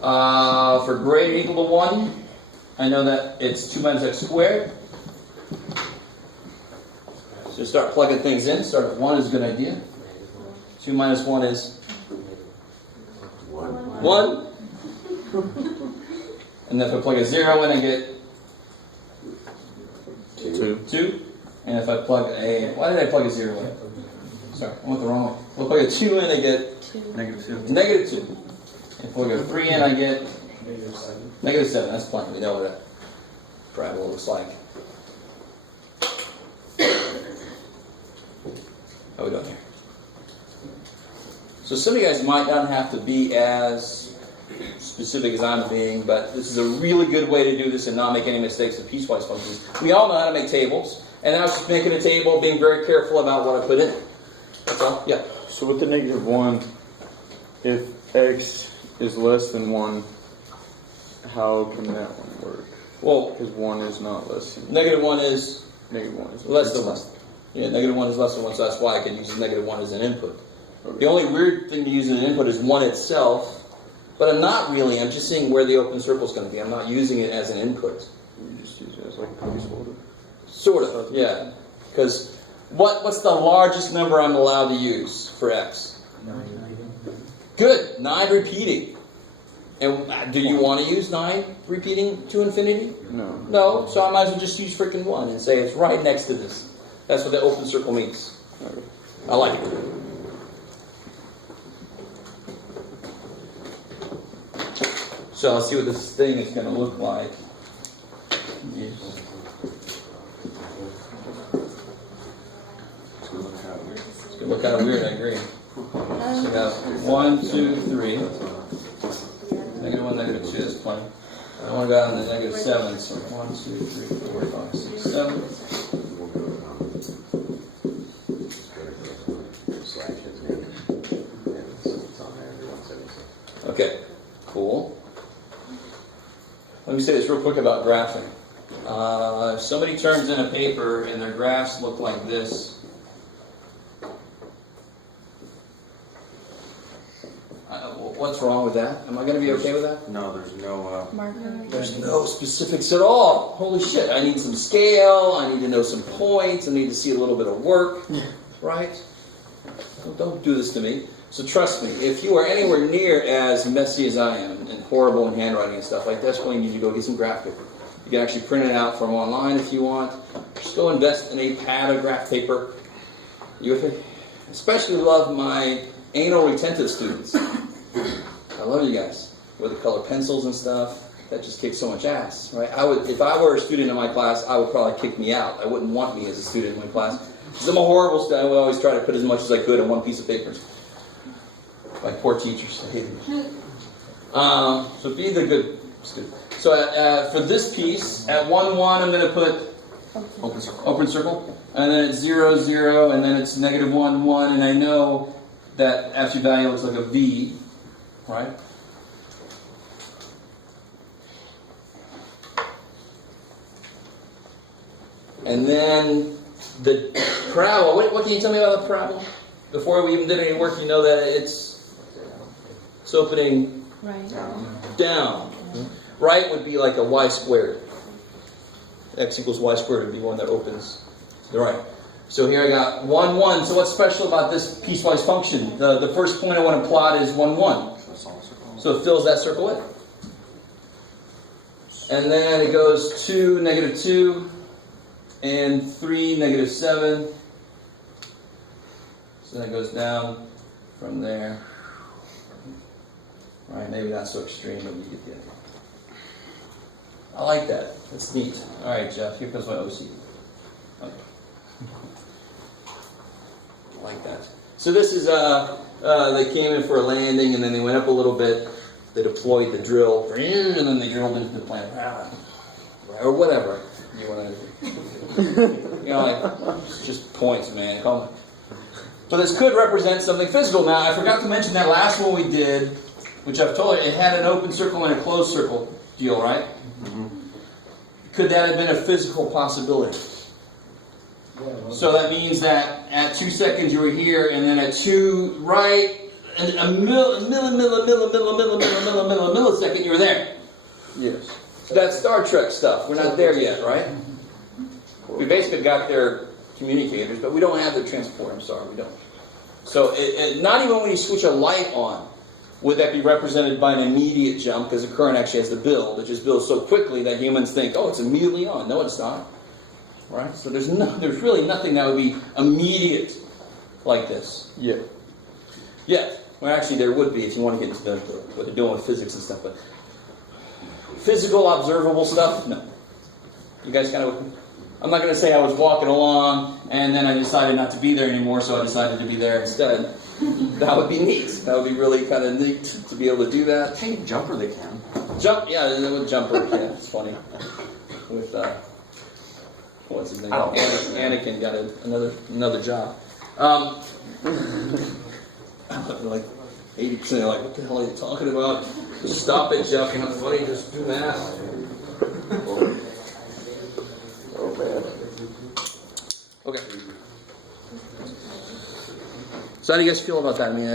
For greater than or equal to 1, I know that it's 2 minus x squared. So start plugging things in. Start at 1 is a good idea. 2 minus 1 is 1. And if I plug a 0 in, I get 2. And if I plug a... Why did I plug a 0 in? Sorry, I went the wrong way. If I plug a 2 in, I get... Negative 2. If I plug a 3 in, I get... Negative 7. That's plenty. We know what that parabola looks like. How are we doing here? So some of you guys might not have to be as specific as I'm being, but this is a really good way to do this and not make any mistakes with piecewise functions. We all know how to make tables, and I was just making a table, being very careful about what I put in. That's all? Yeah. So with the -1, if x is less than 1, how can that one work? Well, Because 1 is not less than... -1 is -1 is less than 1. Yeah, -1 is less than 1, so that's why I can use -1 as an input. Okay. The only weird thing to use as an input is 1 itself, but I'm not really. I'm just seeing where the open circle is going to be. I'm not using it as an input. You just use it as like a placeholder. Sort of, yeah. Because what's the largest number I'm allowed to use for x? 9. Good, 9 repeating. And do you want to use 9 repeating to infinity? No. No, so I might as well just use freaking 1 and say it's right next to this. That's what the open circle means. Okay. I like it. So I'll see what this thing is going to look like. Yes. It's going to look kind of weird, I agree. So we got 1, 2, 3. -1, -2, that's plenty. I want to go down to -7, so 1, 2, 3, 4, 5, 6, 7. Okay, cool. Let me say this real quick about graphing. If somebody turns in a paper and their graphs look like this, what's wrong with that? Am I going to be okay with that? No, there's no... Marker. There's no specifics at all. Holy shit, I need some scale, I need to know some points, I need to see a little bit of work, right? Don't do this to me. So trust me, if you are anywhere near as messy as I am and horrible in handwriting and stuff, I desperately need you to go get some graph paper. You can actually print it out from online if you want. Just go invest in a pad of graph paper. You with me? Especially love my anal retentive students. I love you guys with the color pencils and stuff. That just kicks so much ass, right? If I were a student in my class, I would probably kick me out. I wouldn't want me as a student in my class. Because I'm a horrible student. I would always try to put as much as I could on one piece of paper. My poor teachers, I hated me. So be the good student. So for this piece, at 1, 1, I'm going to put open circle. And then it's 0, 0, and then it's negative 1, 1. And I know that absolute value looks like a V, right? And then the parabola, what can you tell me about the parabola? Before we even did any work, you know that it's opening down. Right would be like a y squared. X equals y squared would be one that opens to the right. So here I got 1, 1. So what's special about this piecewise function? The first point I want to plot is 1, 1. So it fills that circle in. And then it goes 2, negative 2, and 3, negative 7. So then it goes down from there. Right, maybe not so extreme, but you get the idea. I like that. That's neat. All right, Jeff, here comes my OC. Okay. I like that. So this is, they came in for a landing, and then they went up a little bit. They deployed the drill, and then they drilled into the plane. Or whatever you want to do. You know, like, it's just points, man. Come on. So this could represent something physical. Now, I forgot to mention that last one we did, which I've told you, it had an open circle and a closed circle deal, right? Mm-hmm. Could that have been a physical possibility? So that means that at 2 seconds you were here, and then at 2 right, and a millisecond you were there. Yes. So that's Star Trek stuff. We're not there yet, right? We basically got their communicators, but we don't have the transport. I'm sorry, we don't. So not even when you switch a light on would that be represented by an immediate jump, because the current actually has to build. It just builds so quickly that humans think, oh, it's immediately on. No, it's not. Right? So there's really nothing that would be immediate like this. Yeah. Yeah. Well, actually, there would be if you want to get into what they're doing with physics and stuff. But physical, observable stuff, no. You guys kind of... I'm not going to say I was walking along and then I decided not to be there anymore, so I decided to be there instead. That would be neat. That would be really kind of neat to be able to do that. Hey, jumper they can. Jump, yeah, with jumper, yeah, it's funny. With what's his name? Anakin got another job. Like 80% are like, what the hell are you talking about? Just stop it, Jeff. You're not funny. Just do math. Oh man. Okay. So how do you guys feel about that? I mean,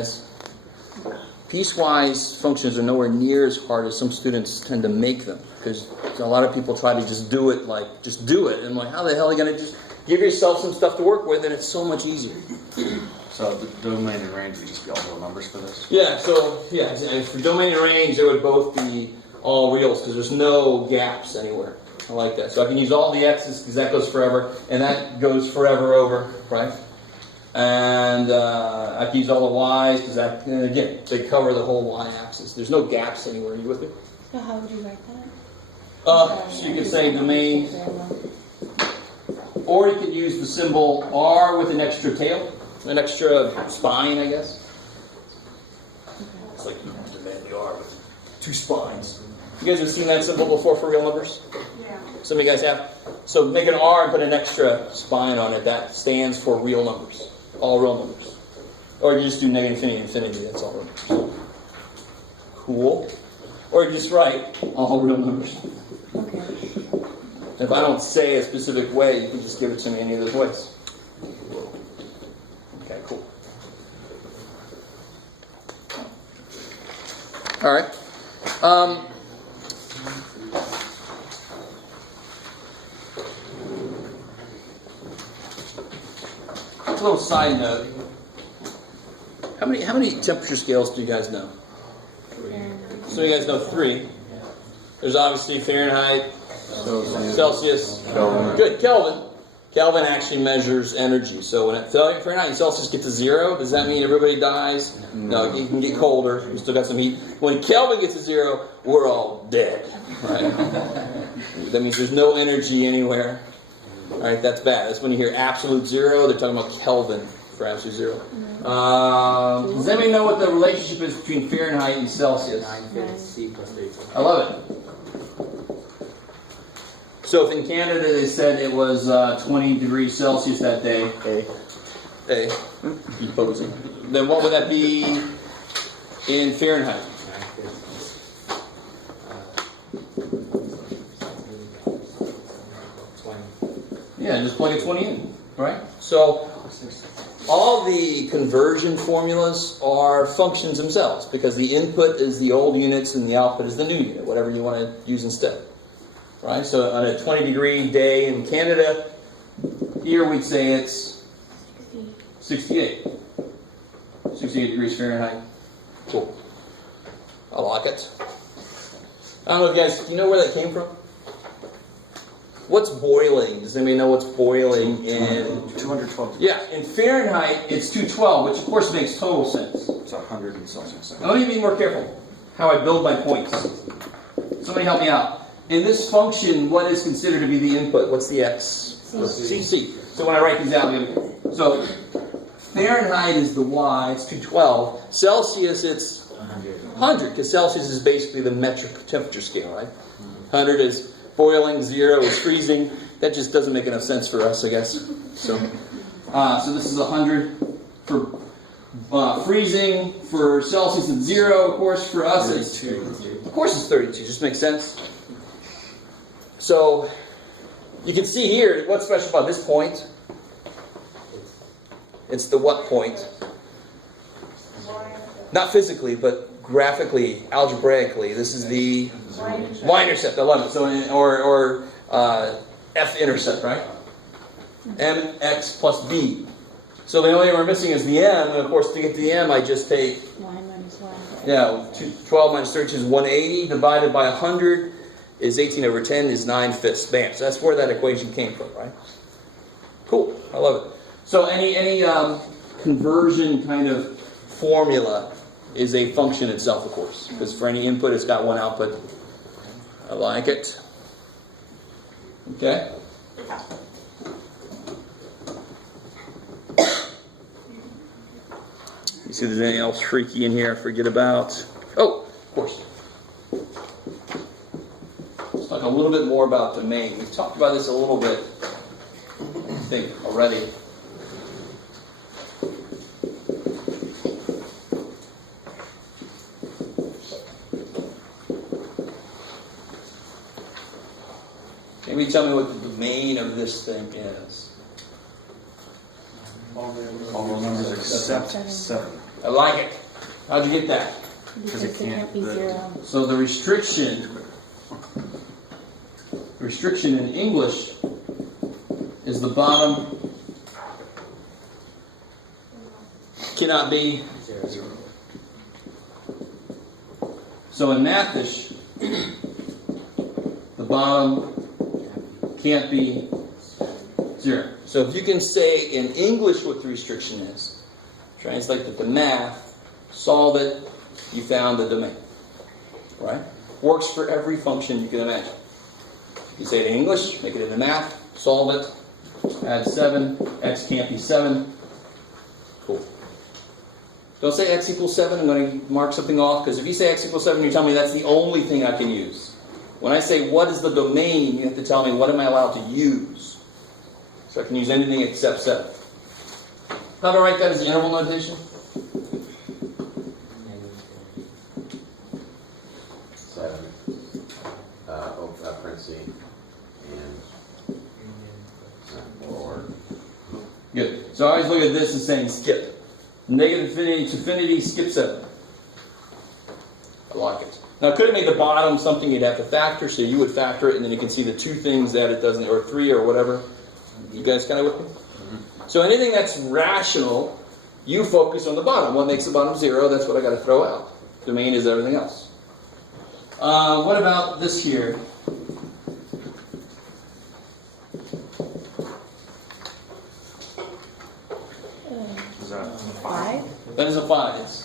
piecewise functions are nowhere near as hard as some students tend to make them, because a lot of people try to just do it, and I'm like, how the hell are you going to just give yourself some stuff to work with, and it's so much easier. So the domain and range would just be all real numbers for this? Yeah, so, and for domain and range, they would both be all reals, because there's no gaps anywhere. I like that. So I can use all the x's, because that goes forever, and that goes forever over, right? And I can use all the y's, because that, and again, they cover the whole y-axis. There's no gaps anywhere. Are you with me? So how would you write that? So you could say domain, or you could use the symbol R with an extra tail, an extra spine, I guess. It's like you demand the R with 2 spines. You guys have seen that symbol before for real numbers? Yeah. Some of you guys have. So make an R and put an extra spine on it. That stands for real numbers. All real numbers. Or you just do negative infinity, that's all real numbers. Cool. Or you just write all real numbers. Okay. If I don't say a specific way, you can just give it to me any of those ways. Okay, cool. All right. A little side note. How How many temperature scales do you guys know? So you guys know 3. There's obviously Fahrenheit, Celsius. Kelvin. Good, Kelvin. Kelvin actually measures energy. So when Fahrenheit and Celsius get to 0, does that mean everybody dies? No, you can get colder. You still got some heat. When Kelvin gets to 0, we're all dead. Right? That means there's no energy anywhere. All right, that's bad. That's when you hear absolute 0. They're talking about Kelvin for absolute 0. Does anybody know what the relationship is between Fahrenheit and Celsius? 9 C plus 8. I love it. So if in Canada they said it was 20 degrees Celsius that day, A, opposing, then what would that be in Fahrenheit? 20. Yeah, just plug a 20 in, right? So all the conversion formulas are functions themselves because the input is the old units and the output is the new unit, whatever you want to use instead. Right? So on a 20-degree day in Canada, here we'd say it's 68. 68 degrees Fahrenheit. Cool. I like it. I don't know if you guys, do you know where that came from? What's boiling? Does anybody know what's boiling in... 212. Yeah, in Fahrenheit, it's 212, which of course makes total sense. It's 100 in Celsius. Now let me be more careful how I build my points. Somebody help me out. In this function, what is considered to be the input? What's the x? C. So when I write these out, so Fahrenheit is the y, it's 212. Celsius, it's 100, because Celsius is basically the metric temperature scale, right? 100 is boiling, 0 is freezing. That just doesn't make enough sense for us, I guess. So this is 100 for freezing. For Celsius, it's 0. Of course, for us, it's 32. Of course, it's 32. Just makes sense. So you can see here what's special about this point. It's the what point? Not physically, but graphically, algebraically. This is the y-intercept. I love it. So or f-intercept, right? mx plus b. So the only thing we're missing is the m. And of course, to get to the m, I just take 1 minus 1. yeah, 12 minus 13 is 180 divided by 100. Is 18 over 10 is 9/5. Bam. So that's where that equation came from, right? Cool. I love it. So any conversion kind of formula is a function itself, of course. Because for any input, it's got one output. I like it. Okay? You see if there's anything else freaky in here I forget about. Oh, of course. Let's talk a little bit more about domain. We've talked about this a little bit, I think, already. Maybe tell me what the domain of this thing is. All numbers except 7. I like it. How'd you get that? Because it can't be 0. So the restriction in English is the bottom cannot be 0. So in Mathish, the bottom can't be 0. So if you can say in English what the restriction is, translate it to math, solve it, you found the domain. Right? Works for every function you can imagine. You say it in English, make it into math, solve it, add 7, x can't be 7. Cool. Don't say x equals 7, I'm going to mark something off, because if you say x equals 7, you tell me that's the only thing I can use. When I say what is the domain, you have to tell me what am I allowed to use. So I can use anything except 7. How do I write that as interval notation? 7. Parenthesis. And forward. Good. So I always look at this as saying skip. Negative infinity to infinity, skip 7. I like it. Now, could it make the bottom something you'd have to factor? So you would factor it, and then you can see the 2 things that it doesn't, or 3 or whatever. You guys kind of with me? So anything that's rational You focus on the bottom. What makes the bottom 0? That's what I got to throw out. Domain is everything else. What about this here? Is that 5? That is a 5. Yes.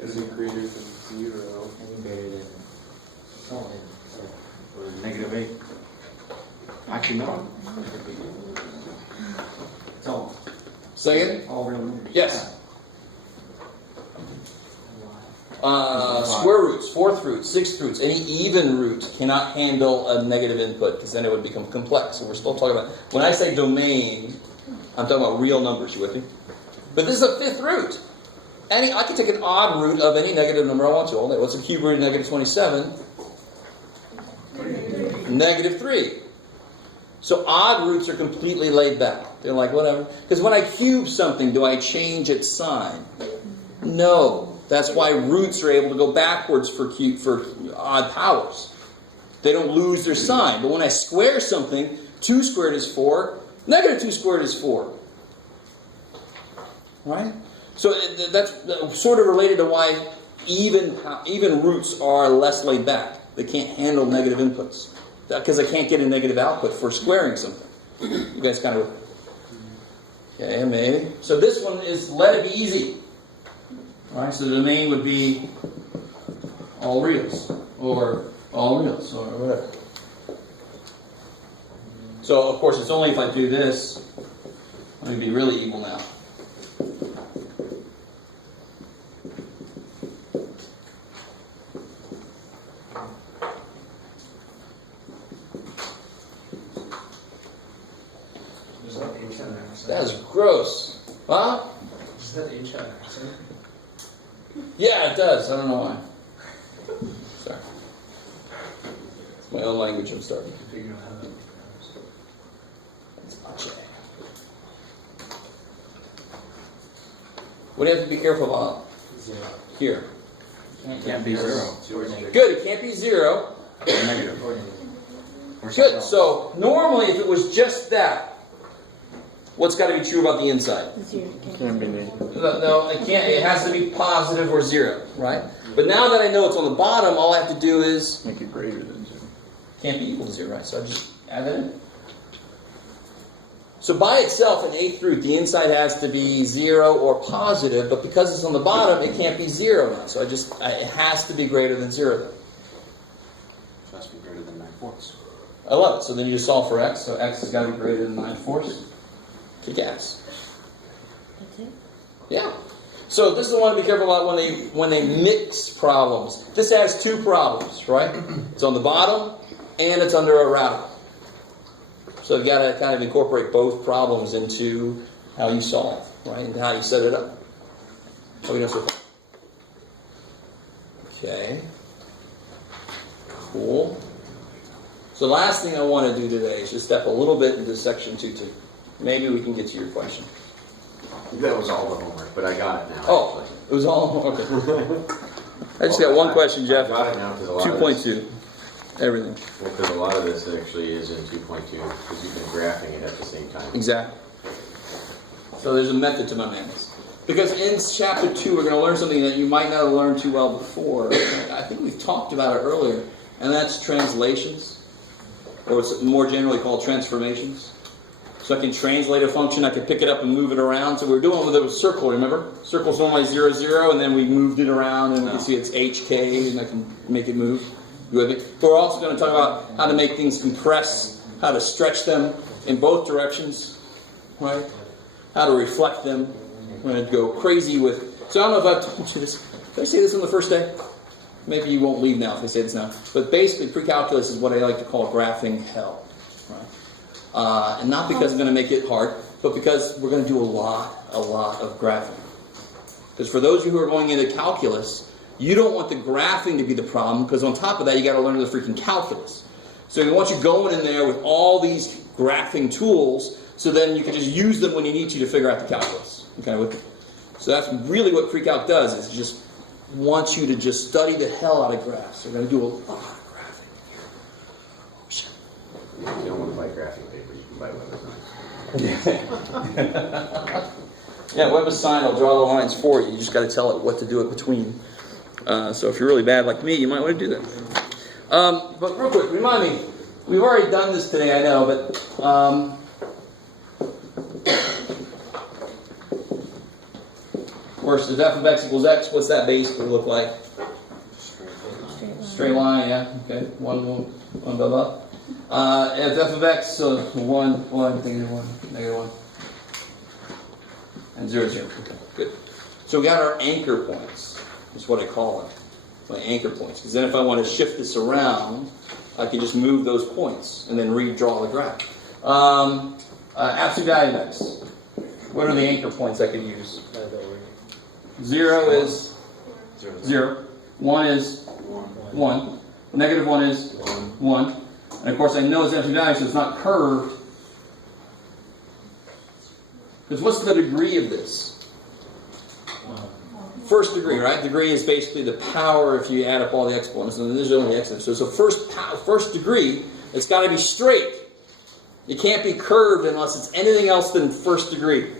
Is it greater than 0? Any greater than something. or -8? Actually, no. It's all Second? all real numbers. Yes. Square roots, fourth roots, sixth roots, any even root cannot handle a negative input because then it would become complex. So we're still talking about, when I say domain, I'm talking about real numbers. You with me? But this is a fifth root. I can take an odd root of any negative number I want to. What's the cube root of -27? -3. So odd roots are completely laid back. They're like, whatever. Because when I cube something, do I change its sign? No. That's why roots are able to go backwards for odd powers. They don't lose their sign. But when I square something, 2 squared is 4, -2 squared is 4. Right? So that's sort of related to why even roots are less laid back. They can't handle negative inputs. Because I can't get a negative output for squaring something. You guys kind of... Okay, maybe. So this one is let it be easy. All right, so the domain would be all reals, or all reals, or whatever. So, of course, it's only if I do this. Let me be really evil now. There's no H on there. That's gross. Huh? Is that H on there? Yeah, it does. I don't know why. Sorry. It's my own language I'm starting. Figure out how that It's not J. What do you have to be careful about? Zero. Here. It can't be 0. Or negative. Good, it can't be 0. Or negative. Or negative. Or something Good, else. so normally if it was just that, what's got to be true about the inside? 0. Can't be negative. No, it can't. It has to be positive or 0, right? But now that I know it's on the bottom, all I have to do is Make it greater than 0. can't be equal to 0, right? So I just add that in. So by itself, an eighth root, the inside has to be 0 or positive, but because it's on the bottom, it can't be 0 now. So it has to be greater than 0 then. So it has to be greater than 9/4. I love it. So then you just solve for x. So x has got to be greater than 9/4. Kick ass. That's it? Yeah. So this is the one to be careful about when they mix problems. This has 2 problems, right? It's on the bottom and it's under a radical. So you've got to kind of incorporate both problems into how you solve, right? And how you set it up. So we know so far. Okay. Cool. So the last thing I want to do today is just step a little bit into section 2.2. Maybe we can get to your question. That was all the homework, but I got it now. Oh, actually. it was all okay. I just got one question, Jeff. I got it now because a lot of this, 2.2. Everything. well, because a lot of this actually is in 2.2 because you've been graphing it at the same time. Exactly. So there's a method to my madness. Because in chapter 2, we're going to learn something that you might not have learned too well before. I think we've talked about it earlier, and that's translations, or it's more generally called transformations. So I can translate a function, I can pick it up and move it around. So we were doing it with a circle, remember? Circle's normally 0, 0, and then we moved it around, and we can see it's HK, and I can make it move. You with me? But we're also going to talk about how to make things compress, how to stretch them in both directions, right? How to reflect them. We're going to go crazy with... So I don't know if I've told you this. Did I say this on the first day? Maybe you won't leave now if I say this now. But basically, pre-calculus is what I like to call graphing hell, right? And not because I'm going to make it hard, but because we're going to do a lot of graphing. Because for those of you who are going into calculus, you don't want the graphing to be the problem, because on top of that, you got to learn the freaking calculus. So we want you going in there with all these graphing tools, so then you can just use them when you need to figure out the calculus. Okay, with me? So that's really what pre-calc does, is it just wants you to just study the hell out of graphs. So we're going to do a lot of graphing here. Oh, shit. Yeah, WebAssign will draw the lines for you. You just got to tell it what to do it between. So if you're really bad like me, you might want to do that. But real quick, remind me. We've already done this today, I know, but of course, if f of x equals x, what's that basically look like? Straight line, yeah. Okay, one, blah, blah. If f of x, so 1, negative 1, negative 1. And 0, 0. Okay, good. So we got our anchor points. That's what I call them. My anchor points. Because then if I want to shift this around, I can just move those points and then redraw the graph. Absolute value of x. What are the anchor points I could use? 0 is 0. 1 is 1. Negative 1 is 1. And of course I know it's absolute value, so it's not curved. Because what's the degree of this? First degree, right? Degree is basically the power if you add up all the exponents, and there's only x. So first degree, it's got to be straight. It can't be curved unless it's anything else than first degree.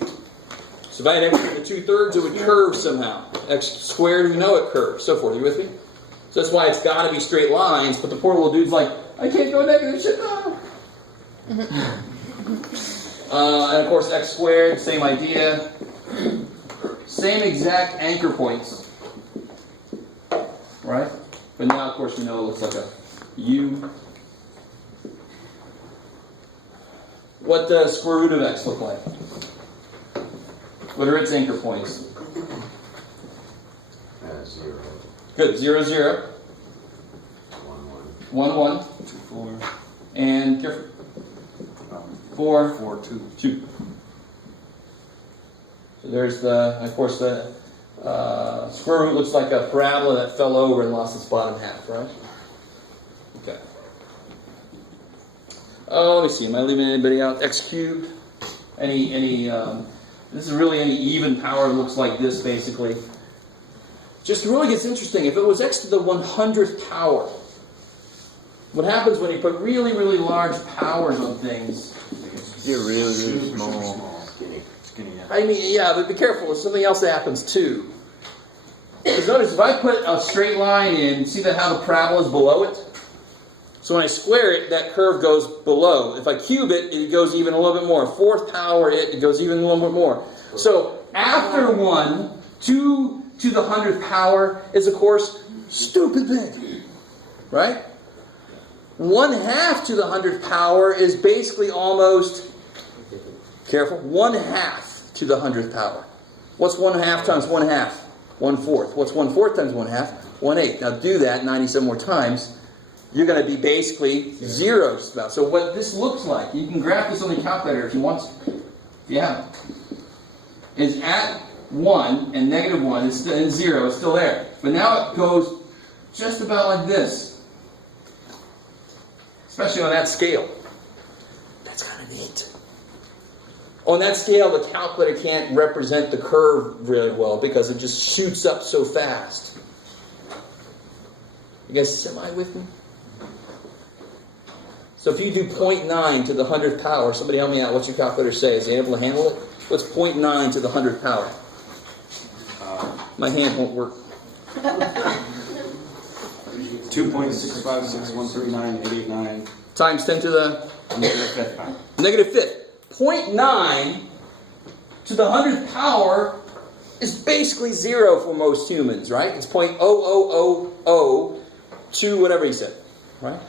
So if I had x to the 2/3, it would curve somehow. X squared, we know it curves, so forth. Are you with me? So that's why it's got to be straight lines, but the poor little dude's like, I can't go negative shit now. And of course, x squared, same idea. Same exact anchor points. Right? But now, of course, we know it looks like a U. What does square root of x look like? What are its anchor points? 0. Good. 0, 0. 1, 1. 1, 1. 2, 4. And careful. 4, 4, 2. 2. So there's the, of course, the square root looks like a parabola that fell over and lost its bottom half, right? Okay. Oh, let me see. Am I leaving anybody out? X cubed. This is really any even power looks like this, basically. Just really gets interesting. If it was x to the 100th power, what happens when you put really, really large powers on things? Get really, really small. Skinny, yeah. I mean, yeah, but be careful. There's something else that happens too. Because notice, if I put a straight line in, see that how the parabola is below it? So when I square it, that curve goes below. If I cube it, it goes even a little bit more. 4th power, it goes even a little bit more. So after 1, 2 to the 100th power is, of course, stupid big. Right? 1/2 to the 100th power is basically almost, careful, 1/2 to the 100th power. What's 1/2 times 1/2? 1/4. What's 1/4 times 1/2? 1/8. Now do that 97 more times. You're going to be basically 0 just about. So what this looks like, you can graph this on the calculator if you want to. Yeah. Is at 1 and negative 1 is still, and 0 is still there. But now it goes just about like this. Especially on that scale. That's kind of neat. On that scale, the calculator can't represent the curve really well because it just shoots up so fast. You guys semi with me? So if you do 0.9 to the 100th power, somebody help me out. What's your calculator say? Is it able to handle it? What's 0.9 to the 100th power? My hand won't work. 2.656139889 Times 10 to the negative fifth. 0.9 to the 100th power is basically 0 for most humans, right? It's 0.0002 whatever he said, right?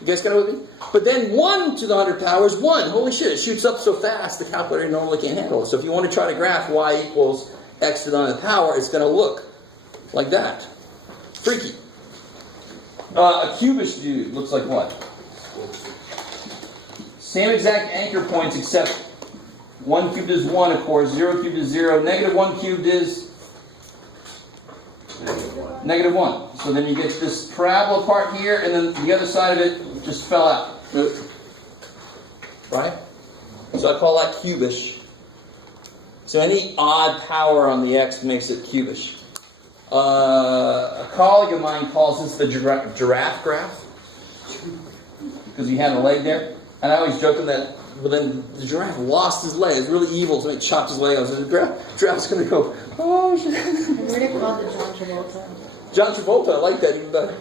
You guys got it with me? But then 1 to the 100th power is 1. Holy shit, it shoots up so fast the calculator normally can't handle it. So if you want to try to graph y equals x to the 100th power, it's going to look like that. Freaky. A cubish view looks like what? Same exact anchor points, except 1 cubed is 1, of course. 0 cubed is 0. Negative 1 cubed is negative 1. So then you get this parabola part here, and then the other side of it just fell out. Right? So I call that cubish. So any odd power on the x makes it cubish. A colleague of mine calls this the giraffe graph because he had a leg there. And I always joke him that But then the giraffe lost his leg. It's really evil, so he chopped his leg off. So the giraffe's going to go, oh shit. I heard it called the John Travolta. John Travolta, I like that even better.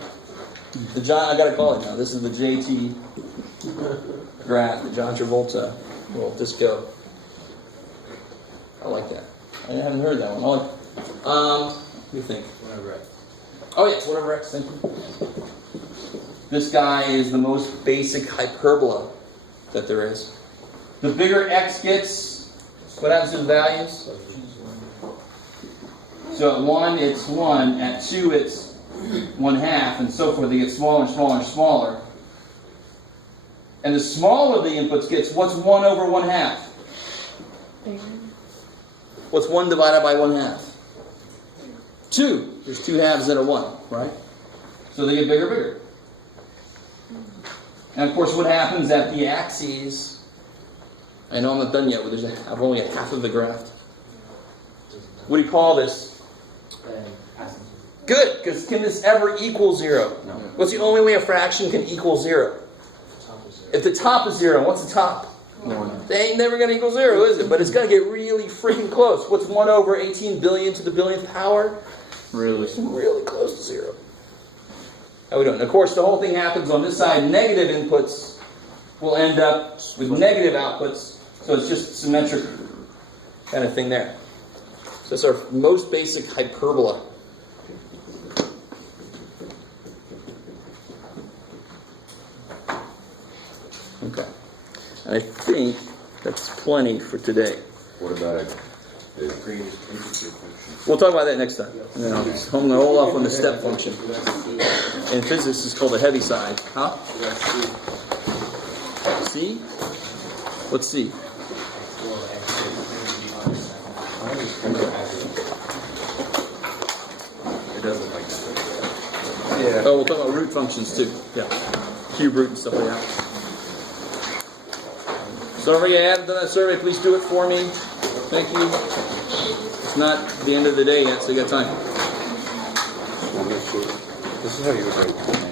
I got to call it now. This is the JT graph, the John Travolta little disco. I like that. I haven't heard that one. What do you think? Whatever. Oh yes, whatever X. Thank you. This guy is the most basic hyperbola that there is. The bigger X gets, what happens to the values? So at 1, it's 1. At 2, it's 1/2, and so forth. They get smaller and smaller and smaller. And the smaller the inputs gets, what's 1 over 1/2? Bigger. What's 1 divided by 1/2? 2. There's 2 halves in a 1, right? So they get bigger, bigger. And of course, what happens at the axes? I know I'm not done yet, but I've only got half of the graph. What do you call this? Good, because can this ever equal 0? No. What's the only way a fraction can equal 0? If the top is 0, what's the top? 1. They ain't never going to equal 0, is it? But it's going to get really freaking close. What's 1 over 18 billion to the billionth power? Really? Really close to 0. How we doing? And of course, the whole thing happens on this side. Negative inputs will end up with negative outputs. So it's just symmetric kind of thing there. So it's our most basic hyperbola. Okay. And I think that's plenty for today. What about the Greatest integer function. We'll talk about that next time. And then I'm going to hold off on the step function. In physics, it's called the heavy side. Huh? C? What's C? It does look like that. Yeah. Oh, we'll talk about root functions too. Yeah. Cube root and stuff like that. So if you haven't done that survey, please do it for me. Thank you. It's not the end of the day yet, so you got time. This is how you would write